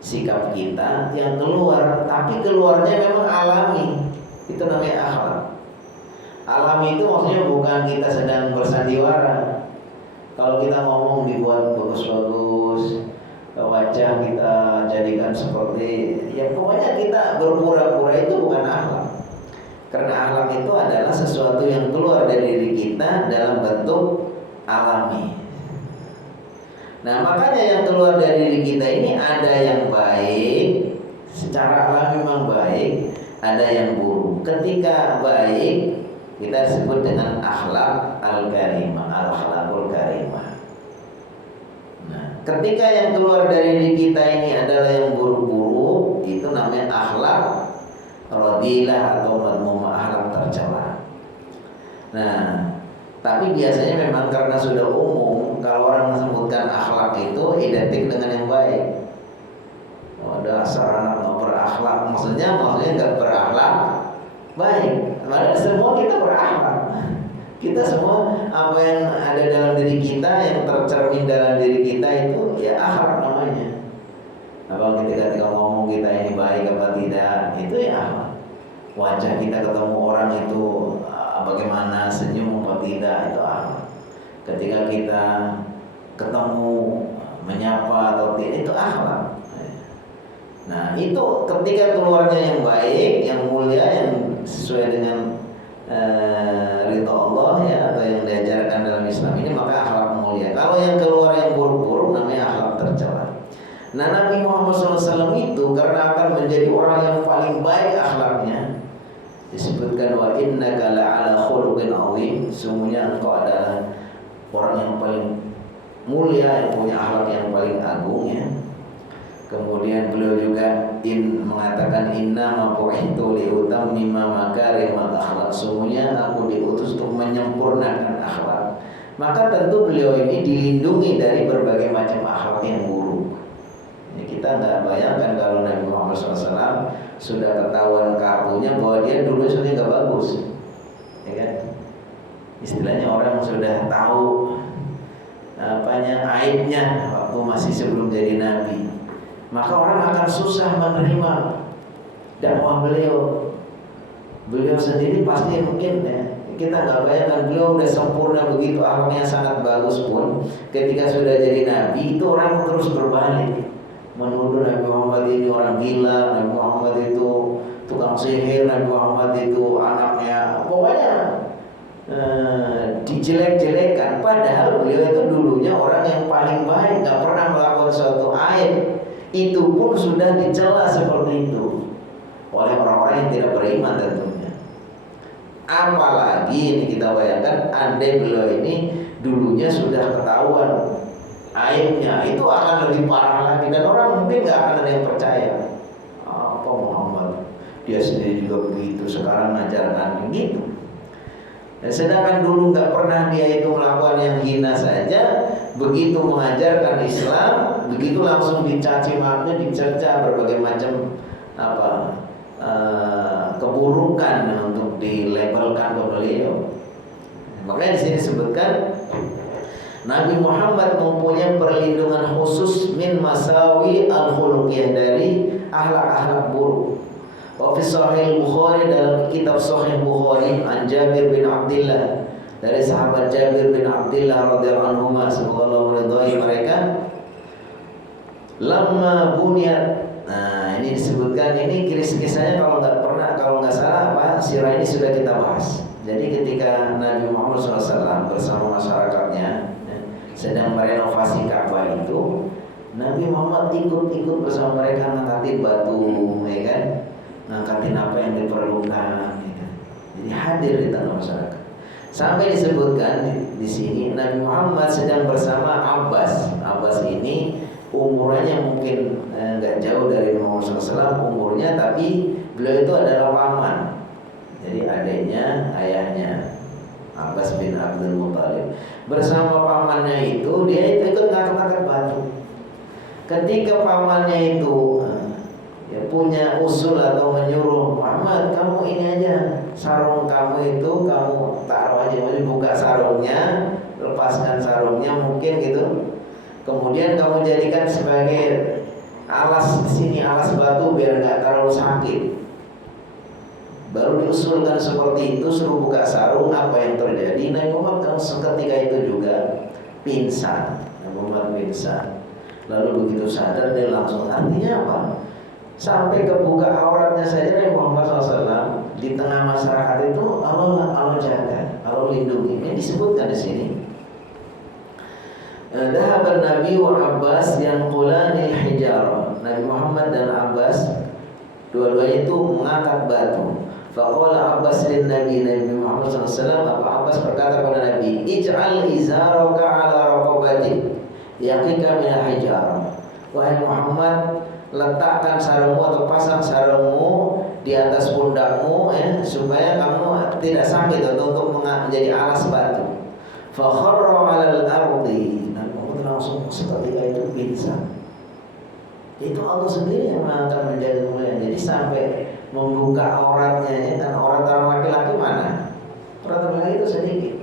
sikap kita yang keluar, tapi keluarnya memang alami, itu namanya akhlak. Alami itu maksudnya bukan kita sedang bersandiwara. Kalau kita ngomong dibuat bagus-bagus, wajah kita jadikan seperti, ya pokoknya kita berpura-pura, itu bukan akhlak. Karena akhlak itu adalah sesuatu yang keluar dari diri kita dalam bentuk alami. Nah makanya yang keluar dari diri kita ini ada yang baik, secara alami memang baik, ada yang buruk. Ketika baik kita sebut dengan akhlak al-karimah, al-akhlakul karimah. Nah, ketika yang keluar dari diri kita ini adalah yang buruk-buruk, itu namanya akhlak radilah atau madmumah, akhlak tercela. Nah, tapi biasanya memang karena sudah umum, kalau orang menyebutkan akhlak itu identik dengan yang baik. Oh, dasar anak nggak berakhlak, maksudnya nggak berakhlak baik. Padahal semua kita berakhlak. Kita semua apa yang ada dalam diri kita, yang tercermin dalam diri kita itu ya akhlak namanya. Apa ketika ngomong kita ini baik apa tidak, itu ya akhlak. wajah kita ketemu orang itu bagaimana, senyum atau tidak, itu akhlak. Ketika kita ketemu menyapa atau tidak, itu akhlak. Nah, itu ketika keluarnya yang baik, yang mulia, yang sesuai dengan ridha Allah ya, atau yang diajarkan dalam Islam ini, maka akhlak mulia. Kalau yang keluar yang buruk-buruk, namanya akhlak tercela. Nah, Nabi Muhammad SAW itu karena akan menjadi orang yang paling baik akhlaknya, disebutkan wa innaka la'ala khuluqin 'azim, sungguhnya engkau adalah orang yang paling mulia, yang punya akhlak yang paling agung ya. Kemudian beliau juga mengatakan inna ma bu'ithtu li utammima makarimal akhlak, sungguhnya aku diutus untuk menyempurnakan akhlak. Maka tentu beliau ini dilindungi dari berbagai macam akhlak yang buruk. Ini kita nggak bayangkan kalau Nabi Muhammad SAW sudah ketahuan kartunya bahwa dia dulu sudah nggak bagus, ya kan? Istilahnya orang sudah tahu aibnya waktu masih sebelum jadi nabi, maka orang akan susah menerima dakwah beliau. Beliau sendiri pasti mungkin ya, kita nggak bayangkan beliau udah sempurna begitu, akhlaknya sangat bagus pun ketika sudah jadi nabi itu orang terus berbalik menuduh Nabi Muhammad ini orang gila, Nabi Muhammad itu tukang sihir, Nabi Muhammad itu anaknya, pokoknya dijelek-jelekan. Padahal beliau itu dulunya orang yang paling baik, nggak pernah melakukan suatu aib. Itu pun sudah dicela seperti itu oleh orang-orang yang tidak beriman tentunya. Apalagi ini kita bayangkan, andai beliau ini dulunya sudah ketahuan aibnya, itu akan lebih parah lagi dan orang mungkin nggak akan ada yang percaya. Apa Muhammad, dia sendiri juga begitu, sekarang ngajarkan gitu. Sedangkan dulu nggak pernah dia itu melakukan yang hina saja, begitu mengajarkan Islam, begitu langsung dicaci maki, dicerca berbagai macam keburukan untuk dilabelkan ke beliau. Makanya di sini disebutkan Nabi Muhammad mempunyai perlindungan khusus min masawi al-khuluqiyah, dari akhlak-akhlak buruk. Wa fi Sahih Bukhari, dalam kitab Sahih Bukhari, an Jabir bin Abdullah, dari sahabat Jabir bin Abdullah radhiyallahu anhu, semoga Allah meridhai mereka. Lamma buniyat. Nah, ini disebutkan, ini kisahnya kalau nggak salah sirah ini sudah kita bahas. Jadi ketika Nabi Muhammad SAW bersama masyarakatnya sedang merenovasi Ka'bah itu, Nabi Muhammad ikut bersama mereka ngangkatin batu, ya kan? Ngangkatin apa yang diperlukan, ya kan? Jadi hadir di tengah masyarakat. Sampai disebutkan di sini Nabi Muhammad sedang bersama Abbas. Abbas ini umurnya mungkin nggak jauh dari Muhammad SAW umurnya, tapi beliau itu adalah paman. Jadi adiknya ayahnya, Abbas bin Abdul Muthalib. Bersama pamannya itu, dia itu ikut ngangkat-ngangkat batu. Ketika pamannya itu ya punya usul atau menyuruh, Muhammad, kamu ini aja, sarung kamu itu kamu taruh aja, buka sarungnya, lepaskan sarungnya mungkin gitu. Kemudian kamu jadikan sebagai alas di sini, alas batu biar nggak terlalu sakit. Baru diusulkan seperti itu, suruh buka sarung. Apa yang terjadi? Nabi Muhammad seketika itu juga pingsan. Nabi Muhammad pingsan. Lalu begitu sadar dia langsung, artinya apa? Sampai kebuka auratnya saja Nabi Muhammad SAW di tengah masyarakat itu Allah jaga, Allah lindungi. Ini disebutkan di sini. Dhahaban Nabi wa Abbas yang qulanil hijarah. Nabi Muhammad dan Abbas dua-duanya itu mengangkat batu. Faqala Abbas lin Nabi, Nabi Muhammad SAW, Abbas berkata kepada Nabi, ij'al izaraka ala raqabatik yaqika min al-hijarah. Wahai Muhammad, letakkan sarungmu atau pasang sarungmu di atas pundakmu supaya kamu tidak sakit atau untuk menjadi alas batu. Fa kharra 'alal ardi, langsung seketika itu pingsan. Itu Allah sendiri yang akan menjaga kemuliaan. Jadi sampai membuka auratnya, dan aurat orang laki-laki mana? Aurat laki-laki itu sedikit.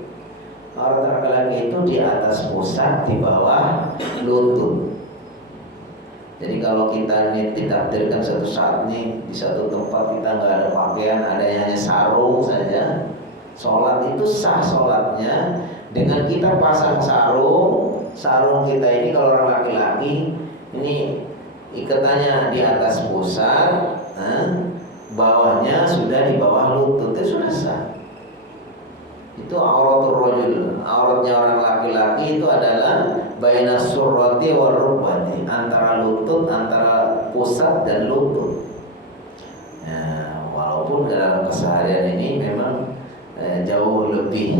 Aurat laki-laki itu di atas pusat, di bawah lutut. Jadi kalau kita ini ditakdirkan satu saat nih di satu tempat kita nggak ada pakaian, ada yang hanya sarung saja, sholat itu sah sholatnya dengan kita pasang sarung. Sarung kita ini kalau orang laki-laki ini ikatannya di atas pusar, bawahnya sudah di bawah lutut, itu sudah sah. Itu auratul rajul. Auratnya orang laki-laki itu adalah baina surrati wa rukbati, antara lutut, antara pusat dan lutut. Nah, walaupun dalam keseharian ini memang jauh lebih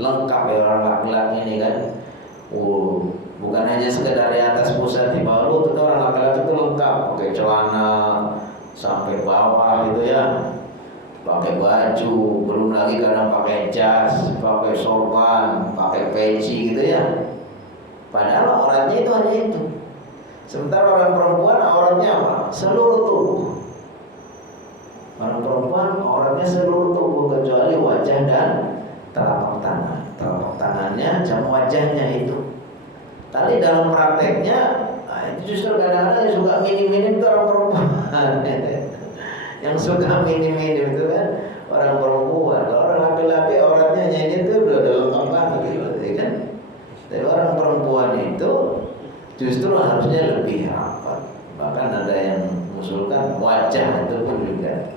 lengkap ya orang laki-laki ini kan. Bukan hanya sekedar di atas pusat di bawah lutut, orang laki-laki itu lengkap, pakai celana sampai bawah gitu ya, pakai baju, belum lagi kadang pakai jas, pakai sorban, pakai peci gitu ya. Padahal auratnya itu hanya itu. Sementara orang perempuan auratnya apa? Seluruh tubuh. Orang perempuan auratnya seluruh tubuh kecuali wajah dan telapak tangan. Telapak tangannya jam wajahnya itu. Tapi dalam prakteknya, itu justru kadang-kadang yang suka minim-minim itu orang perempuan. Yang suka minim-minim itu kan orang perempuan. Kalau orang laki-laki auratnya hanya itu udah lengkap banget gitu, kan? Tapi orang perempuan itu justru harusnya lebih rapat. Bahkan ada yang mengusulkan wajah itu pun juga.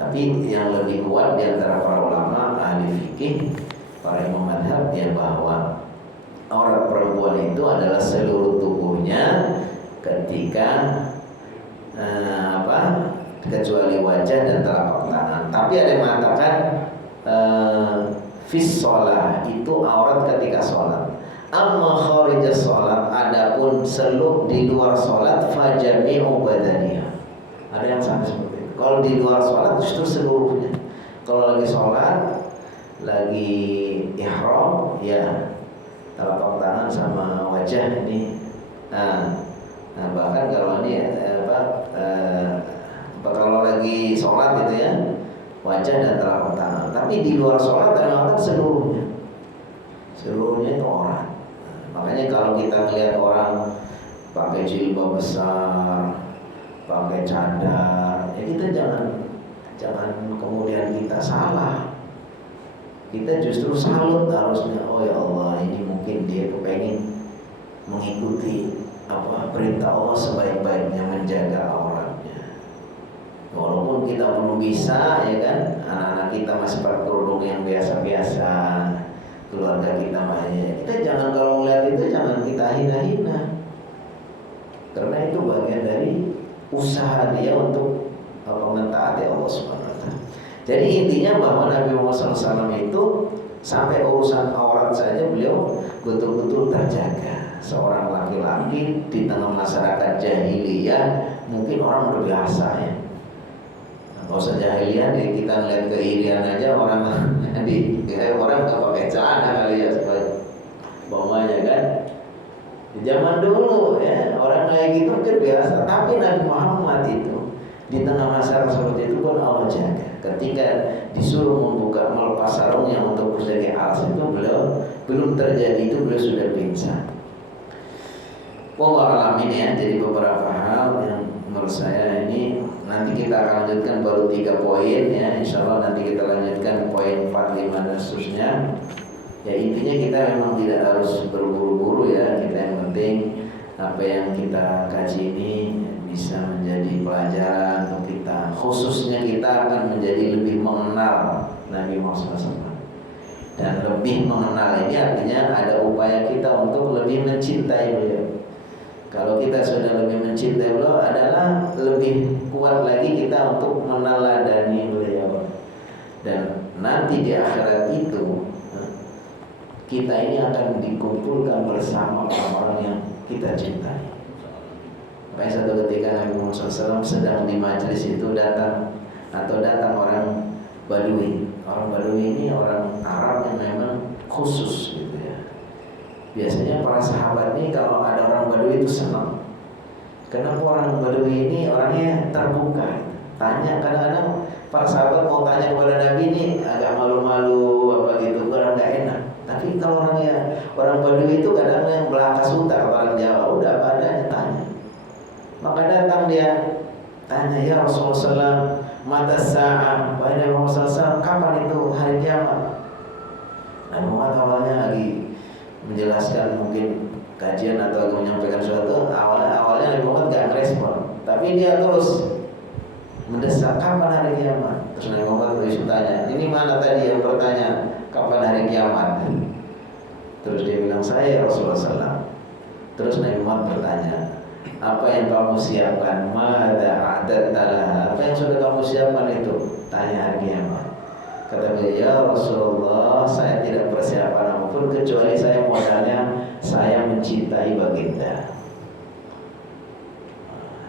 Tapi yang lebih kuat di antara para ulama ahli fikih, para imam madhab, ya bahwa aurat perempuan itu adalah seluruh tubuhnya ketika kecuali wajah dan telapak tangan. Tapi ada yang mengatakan fis sholah itu aurat ketika sholat. Amma kharijas sholat, adapun seluk di luar sholat, fajami'u badaniha. Ada yang sampai seperti itu. Kalau di luar sholat justru seluruhnya. Kalau lagi sholat, lagi ihram, ya telapak tangan sama wajah ini. Nah bahkan kalau ini kalau lagi sholat gitu ya, wajah dan telapak tangan. Tapi di luar sholat ternyata seluruhnya itu aurat. Makanya kalau kita melihat orang pakai jilbab besar, pakai cadar, ya kita jangan kemudian kita salah. Kita justru salut harusnya. Oh ya Allah, ini mungkin dia kepengen mengikuti perintah Allah sebaik-baiknya, menjaga auratnya. Walaupun kita belum bisa, ya kan, anak-anak kita masih pakai kerudung yang biasa-biasa, keluarga kita masih. Kita jangan, kalau melihat itu jangan kita hina-hina, karena itu bagian dari usaha dia untuk mentaati Allah Subhanahu wa Ta'ala. Jadi intinya bahwa Nabi Muhammad SAW itu sampai urusan aurat saja beliau betul-betul terjaga. Seorang laki-laki di tengah masyarakat jahiliyah, mungkin orang udah biasa ya. Nggak usah jahiliyah, kita ngeliat keirian aja orang orang nggak pakai celana kali ya, semuanya kan. Di zaman dulu ya orang kayak gitu mungkin biasa, tapi Nabi Muhammad itu di tengah masyarakat seperti itu pun Allah jaga. Ketika disuruh melepas sarungnya untuk bersedia alas itu, beliau belum terjadi itu, beliau sudah pingsan. Wallahu a'lam ya. Jadi beberapa hal yang menurut saya ini nanti kita akan lanjutkan, baru 3 poin ya. Insyaallah nanti kita lanjutkan poin 4, 5 dan seterusnya. Ya intinya kita memang tidak harus berburu-buru ya. Kita yang penting apa yang kita kaji ini bisa menjadi pelajaran untuk kita. Khususnya kita akan menjadi lebih mengenal Nabi Muhammad SAW. Dan lebih mengenal ini artinya ada upaya kita untuk lebih mencintai beliau. Kalau kita sudah lebih mencintai beliau, adalah lebih kuat lagi kita untuk meneladani beliau. Dan nanti di akhirat itu kita ini akan dikumpulkan bersama orang-orang yang kita cintai. Makanya satu ketika Nabi Muhammad SAW sedang di majelis itu datang orang Badui. Orang Badui ini orang Arab yang memang khusus gitu ya. Biasanya para sahabat ini kalau ada orang Badui itu senang. Kenapa orang Badui ini orangnya terbuka? Tanya, kadang-kadang para sahabat mau tanya kepada Nabi ini agak malu-malu apa gitu, kurang nggak enak. Tapi kalau orang Badui itu kadang yang belaka suta, orang Jawa udah apa adanya tanya. Maka datang dia tanya, ya Rasulullah SAW, mata sa'ah, wahai Nabi Muhammad SAW, kapan itu hari kiamat? Nabi Muhammad awalnya lagi menjelaskan mungkin kajian atau menyampaikan sesuatu. Awalnya Nabi Muhammad gak ngerespon, tapi dia terus mendesak, kapan hari kiamat? Terus Nabi Muhammad terus tanya, ini mana tadi yang bertanya kapan hari kiamat? Terus dia bilang, saya Rasulullah SAW. Terus Nabi Muhammad bertanya, apa yang kamu siapkan? Mada a'dadtalah, apa yang sudah kamu siapkan itu? Tanya hari kiamat. Kata beliau, ya Rasulullah, saya tidak persiapan apapun kecuali saya modalnya saya mencintai baginda.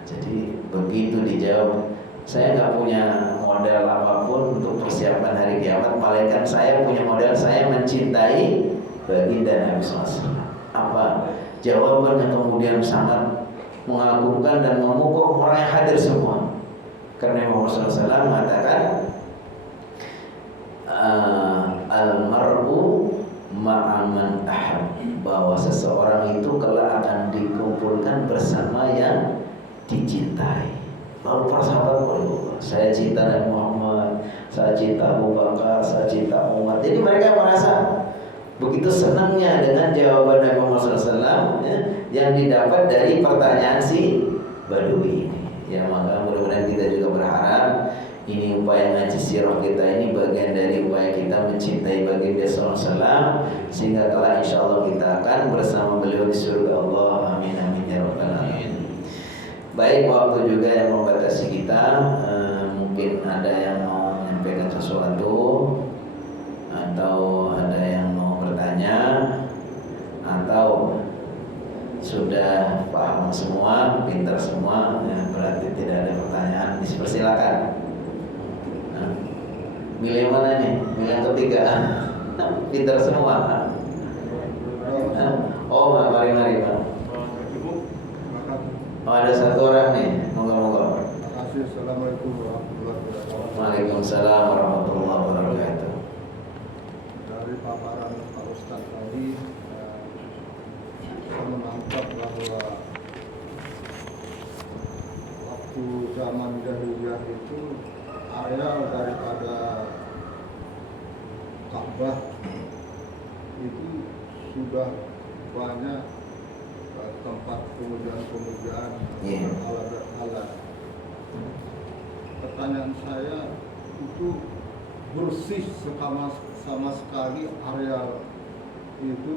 Jadi begitu dijawab, saya nggak punya modal apapun untuk persiapan hari kiamat, malaikat saya punya modal saya mencintai baginda Nabi SAW. Apa jawaban yang kemudian sangat mengagumkan dan memukau orang yang hadir semua. Karena Muhammad SAW mengatakan, al-mar'u ma'aman ahab, bahwa seseorang itu kelak akan dikumpulkan bersama yang dicintai. Lalu para sahabat, saya cinta Nabi Muhammad, saya cinta Abu Bakar, saya cinta Umar. Jadi mereka merasa begitu senangnya dengan jawaban Nabi Muhammad SAW yang didapat dari pertanyaan si Badui ini. Ya, maka mudah-mudahan kita juga berharap ini upaya ngaji sirah kita ini bagian dari upaya kita mencintai baginda SAW, sehingga kelak insya Allah kita akan bersama beliau di surga Allah. Amin amin ya rabbal alamin. Baik, waktu juga yang membatasi kita. Mungkin ada yang mau menyampaikan sesuatu atau ada yang mau bertanya atau sudah paham semua, pintar semua, ya, berarti tidak ada pertanyaan. Dipersilakan. Milih mana nih? Milih yang ketiga. Pintar semua. Oh, mari Pak. Oh, ada satu orang nih. Moga-moga. Assalamualaikum warahmatullahi wabarakatuh. Waalaikumsalam warahmatullahi wabarakatuh. Dari paparan Pak Ustadz tadi, saya menangkap bahwa waktu zaman jahiliyah itu areal daripada Ka'bah itu sudah banyak tempat pemujaan alat. Pertanyaan saya, itu bersih sama sekali areal itu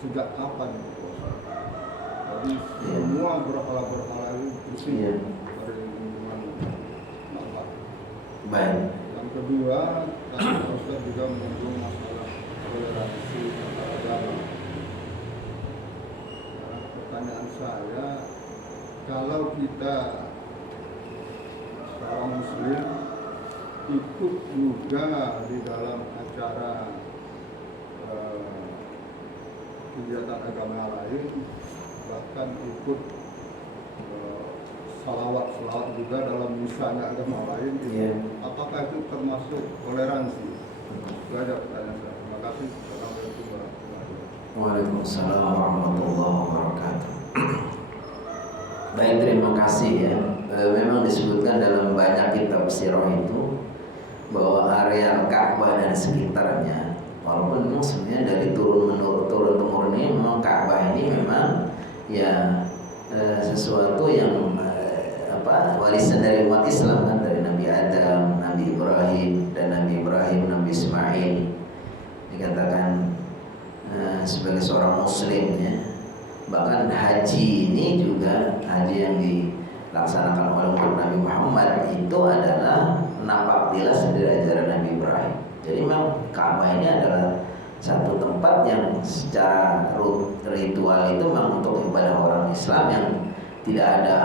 sejak kapan? Jadi semua berhala itu bersih dari lingkungan Ka'bah. Baik. Yang kedua, tadi Ustaz juga menyinggung masalah toleransi antar agama. Nah, pertanyaan saya, kalau kita seorang muslim ikut juga di dalam acara kegiatan agama lain, bahkan ikut salawat juga dalam misalnya agama lain, apakah itu termasuk toleransi? Itu aja pertanyaan saya. Terima kasih. Assalamualaikum warahmatullahi wabarakatuh. Waalaikumsalam warahmatullahi wabarakatuh. Baik, terima kasih ya. Memang disebutkan dalam banyak kitab sirah itu bahwa area Ka'bah dan sekitarnya, walaupun memang sebenarnya dari turun temurun ini memang Ka'bah ini memang ya sesuatu yang warisan dari umat Islam kan, dari Nabi Adam, Nabi Ibrahim, Nabi Ismail. Dikatakan sebagai seorang muslim ya. Bahkan haji ini juga, haji yang dilaksanakan oleh umat Nabi Muhammad itu adalah napaktilas dari ajaran Nabi Ibrahim. Jadi memang Ka'bah ini adalah satu tempat yang secara ritual itu memang untuk ibadah orang Islam yang tidak ada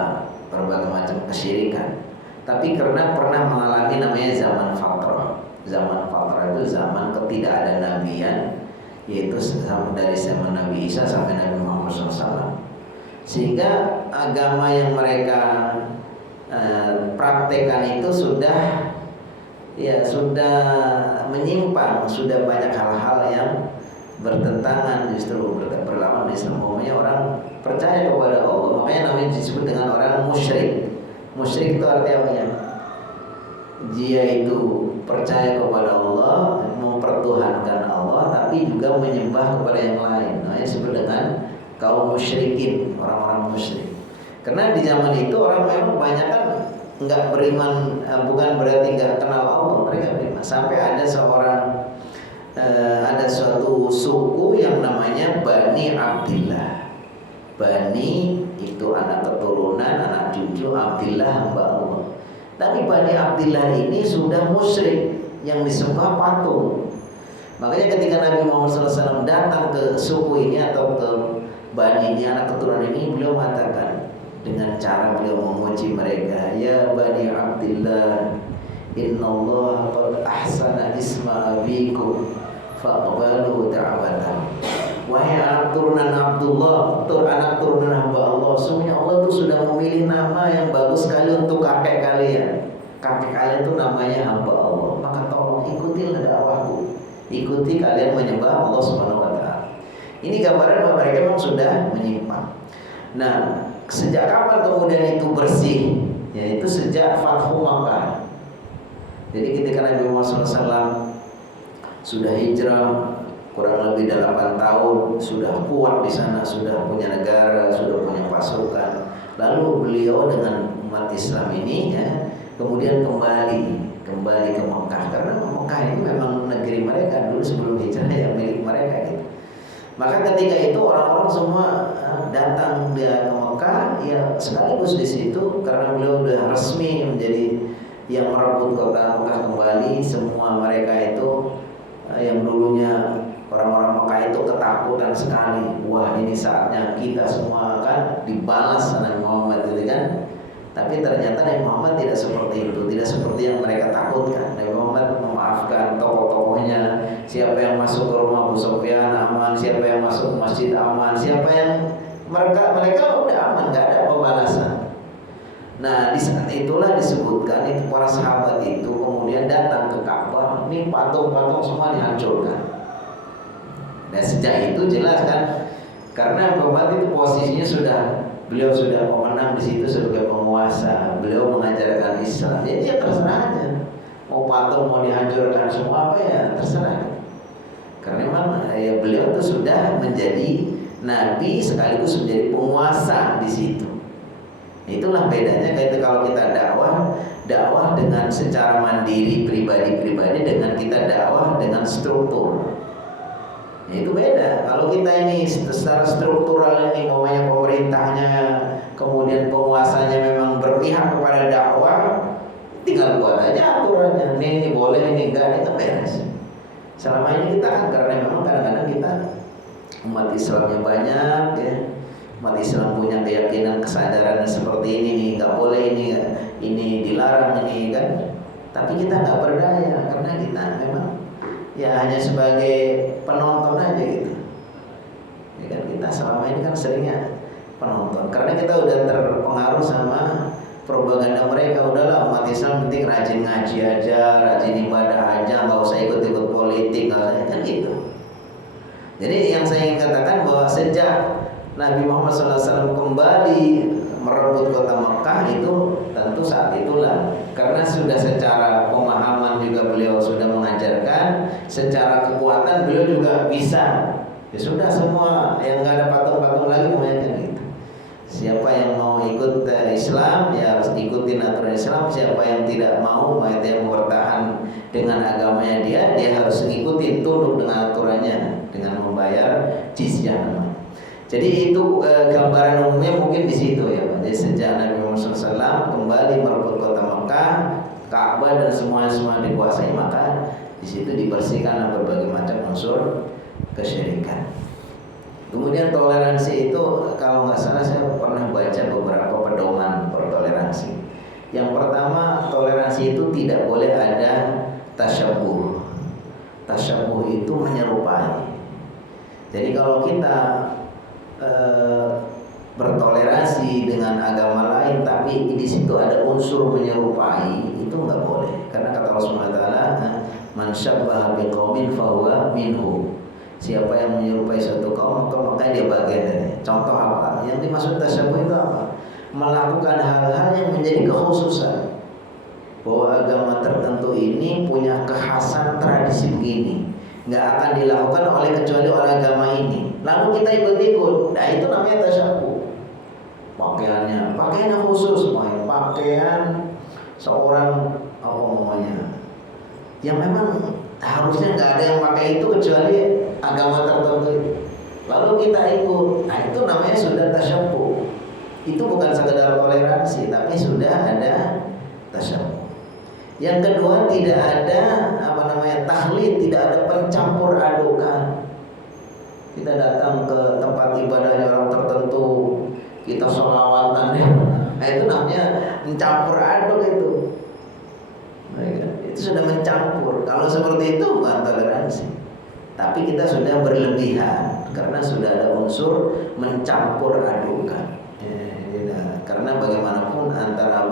berbagai macam kesyirikan. Tapi karena pernah mengalami namanya zaman fatrah. Zaman fatrah itu zaman ketidakadaan nabian, yaitu dari zaman Nabi Isa sampai Nabi Muhammad SAW. Sehingga agama yang mereka praktekkan itu sudah menyimpang, sudah banyak hal-hal yang bertentangan, justru berlawan Islam. Umumnya orang percaya kepada Allah, makanya namanya disebut dengan orang musyrik. Musyrik itu artinya apa ya? Dia itu percaya kepada Allah, mempertuhankan Allah, tapi juga menyembah kepada yang lain. Namanya disebut dengan kaum musyrikin, orang-orang musyrik. Karena di zaman itu orang memang kebanyakan nggak beriman, bukan berarti nggak kenal Allah, mereka beriman. Sampai ada ada suatu suku yang namanya Bani Abdillah. Bani itu anak keturunan, anak cucu Abdillah hamba Allah. Tapi Bani Abdillah ini sudah musyrik, yang disembah patung. Makanya ketika Nabi Muhammad SAW datang ke suku ini atau ke Bani ini, anak keturunan ini, beliau mengatakan dengan cara beliau memuji mereka, ya Bani Abdillah, innallaha qad ahsana isma abikum faqbalu da'watan. Wahai anak turunan Abdullah, anak turunan hamba Allah, sesungguhnya Allah itu sudah memilih nama yang bagus sekali untuk kakek kalian. Kakek kalian itu namanya hamba Allah. Maka tolong ikutilah dakwahku. Ikuti kalian menyembah Allah Subhanahu wa taala. Ini gambaran bahwa mereka memang sudah menyimpang. Nah, sejak kapan kemudian itu bersih? Yaitu sejak Fathu Makkah. Jadi ketika Nabi Muhammad SAW sudah hijrah kurang lebih 8 tahun, sudah kuat di sana, sudah punya negara, sudah punya pasukan. Lalu beliau dengan umat Islam ini kemudian kembali ke Mekah, karena Mekah ini memang negeri mereka dulu sebelum hijrah, yang milik mereka gitu. Maka ketika itu orang-orang semua datang dia ke Mekah, ya sekaligus di situ karena beliau sudah resmi menjadi yang merebut kota Mekah kembali. Semua mereka itu yang dulunya orang-orang Mekah itu ketakutan sekali. Wah, ini saatnya kita semua akan dibalas Nabi Muhammad gitu kan. Tapi ternyata Nabi Muhammad tidak seperti itu, tidak seperti yang mereka takutkan. Nabi Muhammad memaafkan tokoh-tokohnya. Siapa yang masuk ke rumah Abu Sufyan aman, siapa yang masuk ke masjid aman, siapa yang mereka udah aman, nggak ada pembalasan. Nah, di saat itulah disebutkan itu para sahabat itu kemudian datang ke Ka'bah, ini patung-patung semua dihancurkan. Dan sejak itu jelas kan, karena Muhammad itu posisinya beliau sudah pemenang di situ sebagai penguasa, beliau mengajarkan Islam. Jadi ya terserah aja, mau patung mau dihancurkan semua apa ya terserah. Karena memang ya beliau itu sudah menjadi nabi sekaligus menjadi penguasa di situ. Itulah bedanya kalau kita dakwah dengan secara mandiri pribadi-pribadi dengan kita dakwah dengan struktur. Ya, itu beda. Kalau kita ini secara struktural ini namanya pemerintahnya, kemudian penguasanya memang berpihak kepada dakwah, tinggal buat aja aturannya. Ini boleh, ini enggak, itu beres. Selama ini kita karena memang kadang-kadang kita umat Islamnya banyak ya. Umat Islam punya keyakinan, kesadaran seperti ini nih, nggak boleh ini dilarang ini kan. Tapi kita nggak berdaya karena kita memang ya hanya sebagai penonton aja gitu. Ya kan, kita selama ini kan seringnya penonton karena kita udah terpengaruh sama propaganda mereka. Udahlah umat Islam penting rajin ngaji aja, rajin ibadah aja, nggak usah ikut-ikut politik, nggak usah kan gitu. Jadi yang saya ingin katakan bahwa sejak Nabi Muhammad SAW kembali merebut kota Mekah itu tentu saat itulah, karena sudah secara pemahaman juga beliau sudah mengajarkan, secara kekuatan beliau juga bisa. Ya sudah, semua yang nggak ada patung-patung lagi namanya gitu. Siapa yang mau ikut Islam ya harus ikutin aturan Islam. Siapa yang tidak mau, dia mau bertahan dengan agamanya dia harus ngikutin, tunduk dengan aturannya dengan membayar jizyah namanya. Jadi itu gambaran umumnya mungkin di situ ya Pak. Jadi sejak Nabi Muhammad SAW kembali merebut kota Mekah, Ka'bah dan semua dikuasai, maka di situ dibersihkan berbagai macam unsur kesyirikan. Kemudian toleransi itu kalau nggak salah saya pernah baca beberapa pedoman bertoleransi. Yang pertama, toleransi itu tidak boleh ada tasyabuh. Tasyabuh itu menyerupai. Jadi kalau kita bertoleransi dengan agama lain tapi di situ ada unsur menyerupai, itu nggak boleh. Karena kata Allah Subhanahu wa taala, man syabbaha biqaumin fahuwa minhum. Siapa yang menyerupai suatu kaum maka dia bagian dari. Contoh apa? Yang dimaksud tasyabuh itu apa? Melakukan hal-hal yang menjadi kekhususan. Bahwa agama tertentu ini punya kekhasan tradisi begini, nggak akan dilakukan oleh kecuali oleh agama ini. Lalu kita ikut-ikut. Nah itu namanya tasyabuh. Pakaiannya khusus, pakaian seorang apa namanya, yang memang harusnya nggak ada yang pakai itu kecuali agama tertentu. Lalu kita ikut. Nah itu namanya sudah tasyabuh. Itu bukan sekedar toleransi, tapi sudah ada tasyabuh. Yang kedua, tidak ada tahlid, tidak ada pencampur adukan. Kita datang ke tempat ibadahnya orang tertentu, kita sholawatan, nah itu namanya mencampur aduk itu. Itu sudah mencampur. Kalau seperti itu bukan toleransi, tapi kita sudah berlebihan karena sudah ada unsur mencampur adukan. Karena bagaimanapun antara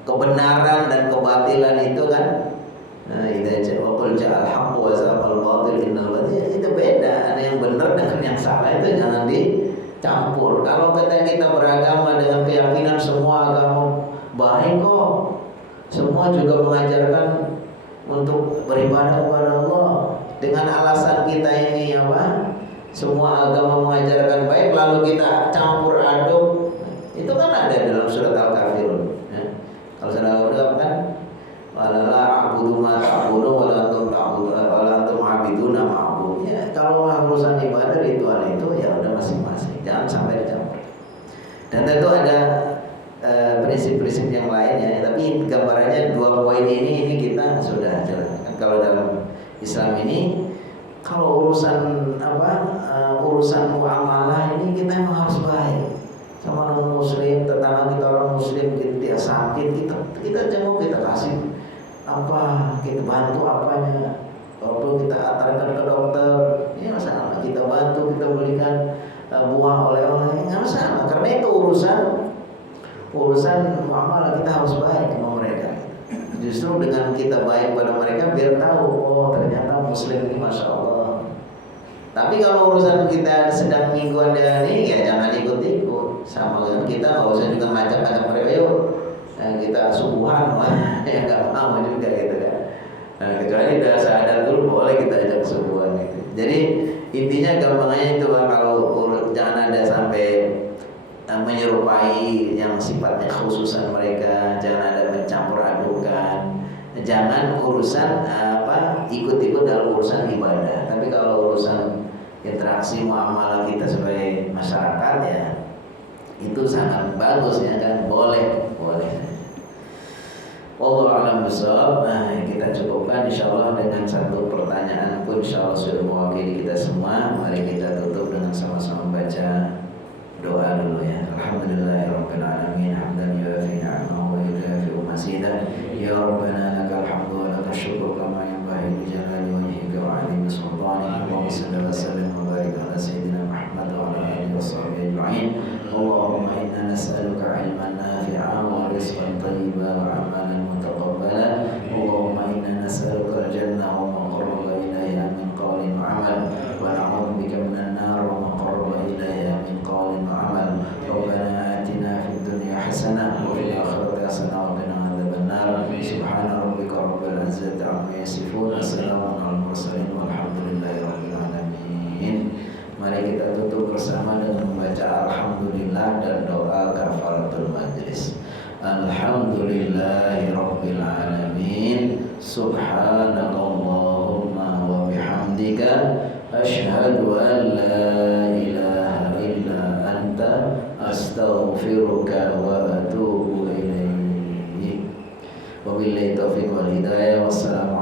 kebenaran dan kebatilan itu kan, idza waqul ja'al haqq wa zaqal batil innal batil, itu beda. Ada yang benar dengan yang salah, itu jangan dicampur. Kalau kita beragama dengan keyakinan semua agama baik kok, semua juga mengajarkan untuk beribadah kepada Allah, dengan alasan kita ini semua agama mengajarkan baik, lalu kita campur aduk, itu kan ada dalam surat Al-Kafirun. Kalau sudah Al-Kafirun kan, wala a'budu ma ta'budu wala antum ta'budu wala antum 'abiduna ma'bud. Ya, kalau urusan ibadah ritual itu ya udah masing-masing, jangan sampai dicampur. Dan tentu ada prinsip-prinsip yang lainnya, tapi gambarannya dua poin ini kita sudah jelaskan. Kalau dalam Islam ini, kalau urusan muamalah ini kita memang harus baik sama non muslim, tetangga kita orang muslim, dia sakit, kita jenguk, kita kasih kita bantu apanya, waktu kita antarkan ke dokter, ini masalah, kita bantu, kita belikan buah oleh-oleh, nggak masalah, karena itu urusan muamalah kita harus baik sama mereka. Justru dengan kita baik pada mereka, biar tahu, oh ternyata muslim ini masya Allah. Tapi kalau urusan kita sedang mingguan dengan ini, ya jangan ikut-ikut. Sama dengan kita nggak usah juga ngajak-ngajak mereka, yuk kita subuhan, ya nggak mau juga gitu kan. Nah, kecuali udah sadar dulu boleh kita ajak subuhan gitu. Jadi intinya gampangnya itu kalau jangan ada sampai menyerupai yang sifatnya khususan mereka, jangan ada mencampur adukan, jangan urusan ikut-ikut dalam urusan ibadah. Tapi kalau urusan interaksi muamalah kita sebagai masyarakat, ya itu sangat bagus, ya kan, boleh. Wallahu a'lam bishawab. Nah, kita cukupkan insyaallah dengan satu pertanyaan pun insyaallah sudah mewakili kita semua. Mari kita tutup dengan sama-sama baca doa dulu ya. Alhamdulillahirabbil alamin, hamdan yuwafi ni'amahu wa yukafi'u mazidah. Ya Rabbana lakal hamdu wa lakal syukru kama yanbaghi li jalali wajhika wa 'azimi sultanika. Allahumma shalli wa sallim wa barik ala sayyidina Muhammad wa ala alihi washabbihi ajma'in. Allahumma inna nas'aluka 'ilman nafi'an wa rizqan thayyiban wa 'amalan mutaqabbalan. Allahumma inna nas'aluka al-jannah wa ma qarraba ilayha min qawlin wa 'amal, wa na'udzu bika minan nar wa ma qarraba ilayha min qawlin wa 'amal. Rabbana atina fid dunya hasanah wa fil akhirati hasanah wa qina adzaban nar. Subhana rabbika rabbil izzati 'amma yasifun, assalamun 'alal mursalin walhamdulillahi rabbil alamin. Mari kita tutup bersama dengan membaca alhamdulillah dan doa kafaratul majlis. Alhamdulillahi rabbil alamin. Subhanakallahumma wa bihamdika asyhadu an la ilaha illa anta astaghfiruka wa atubu ilaik. Wabillahi taufiq wal hidayah. Wassalamu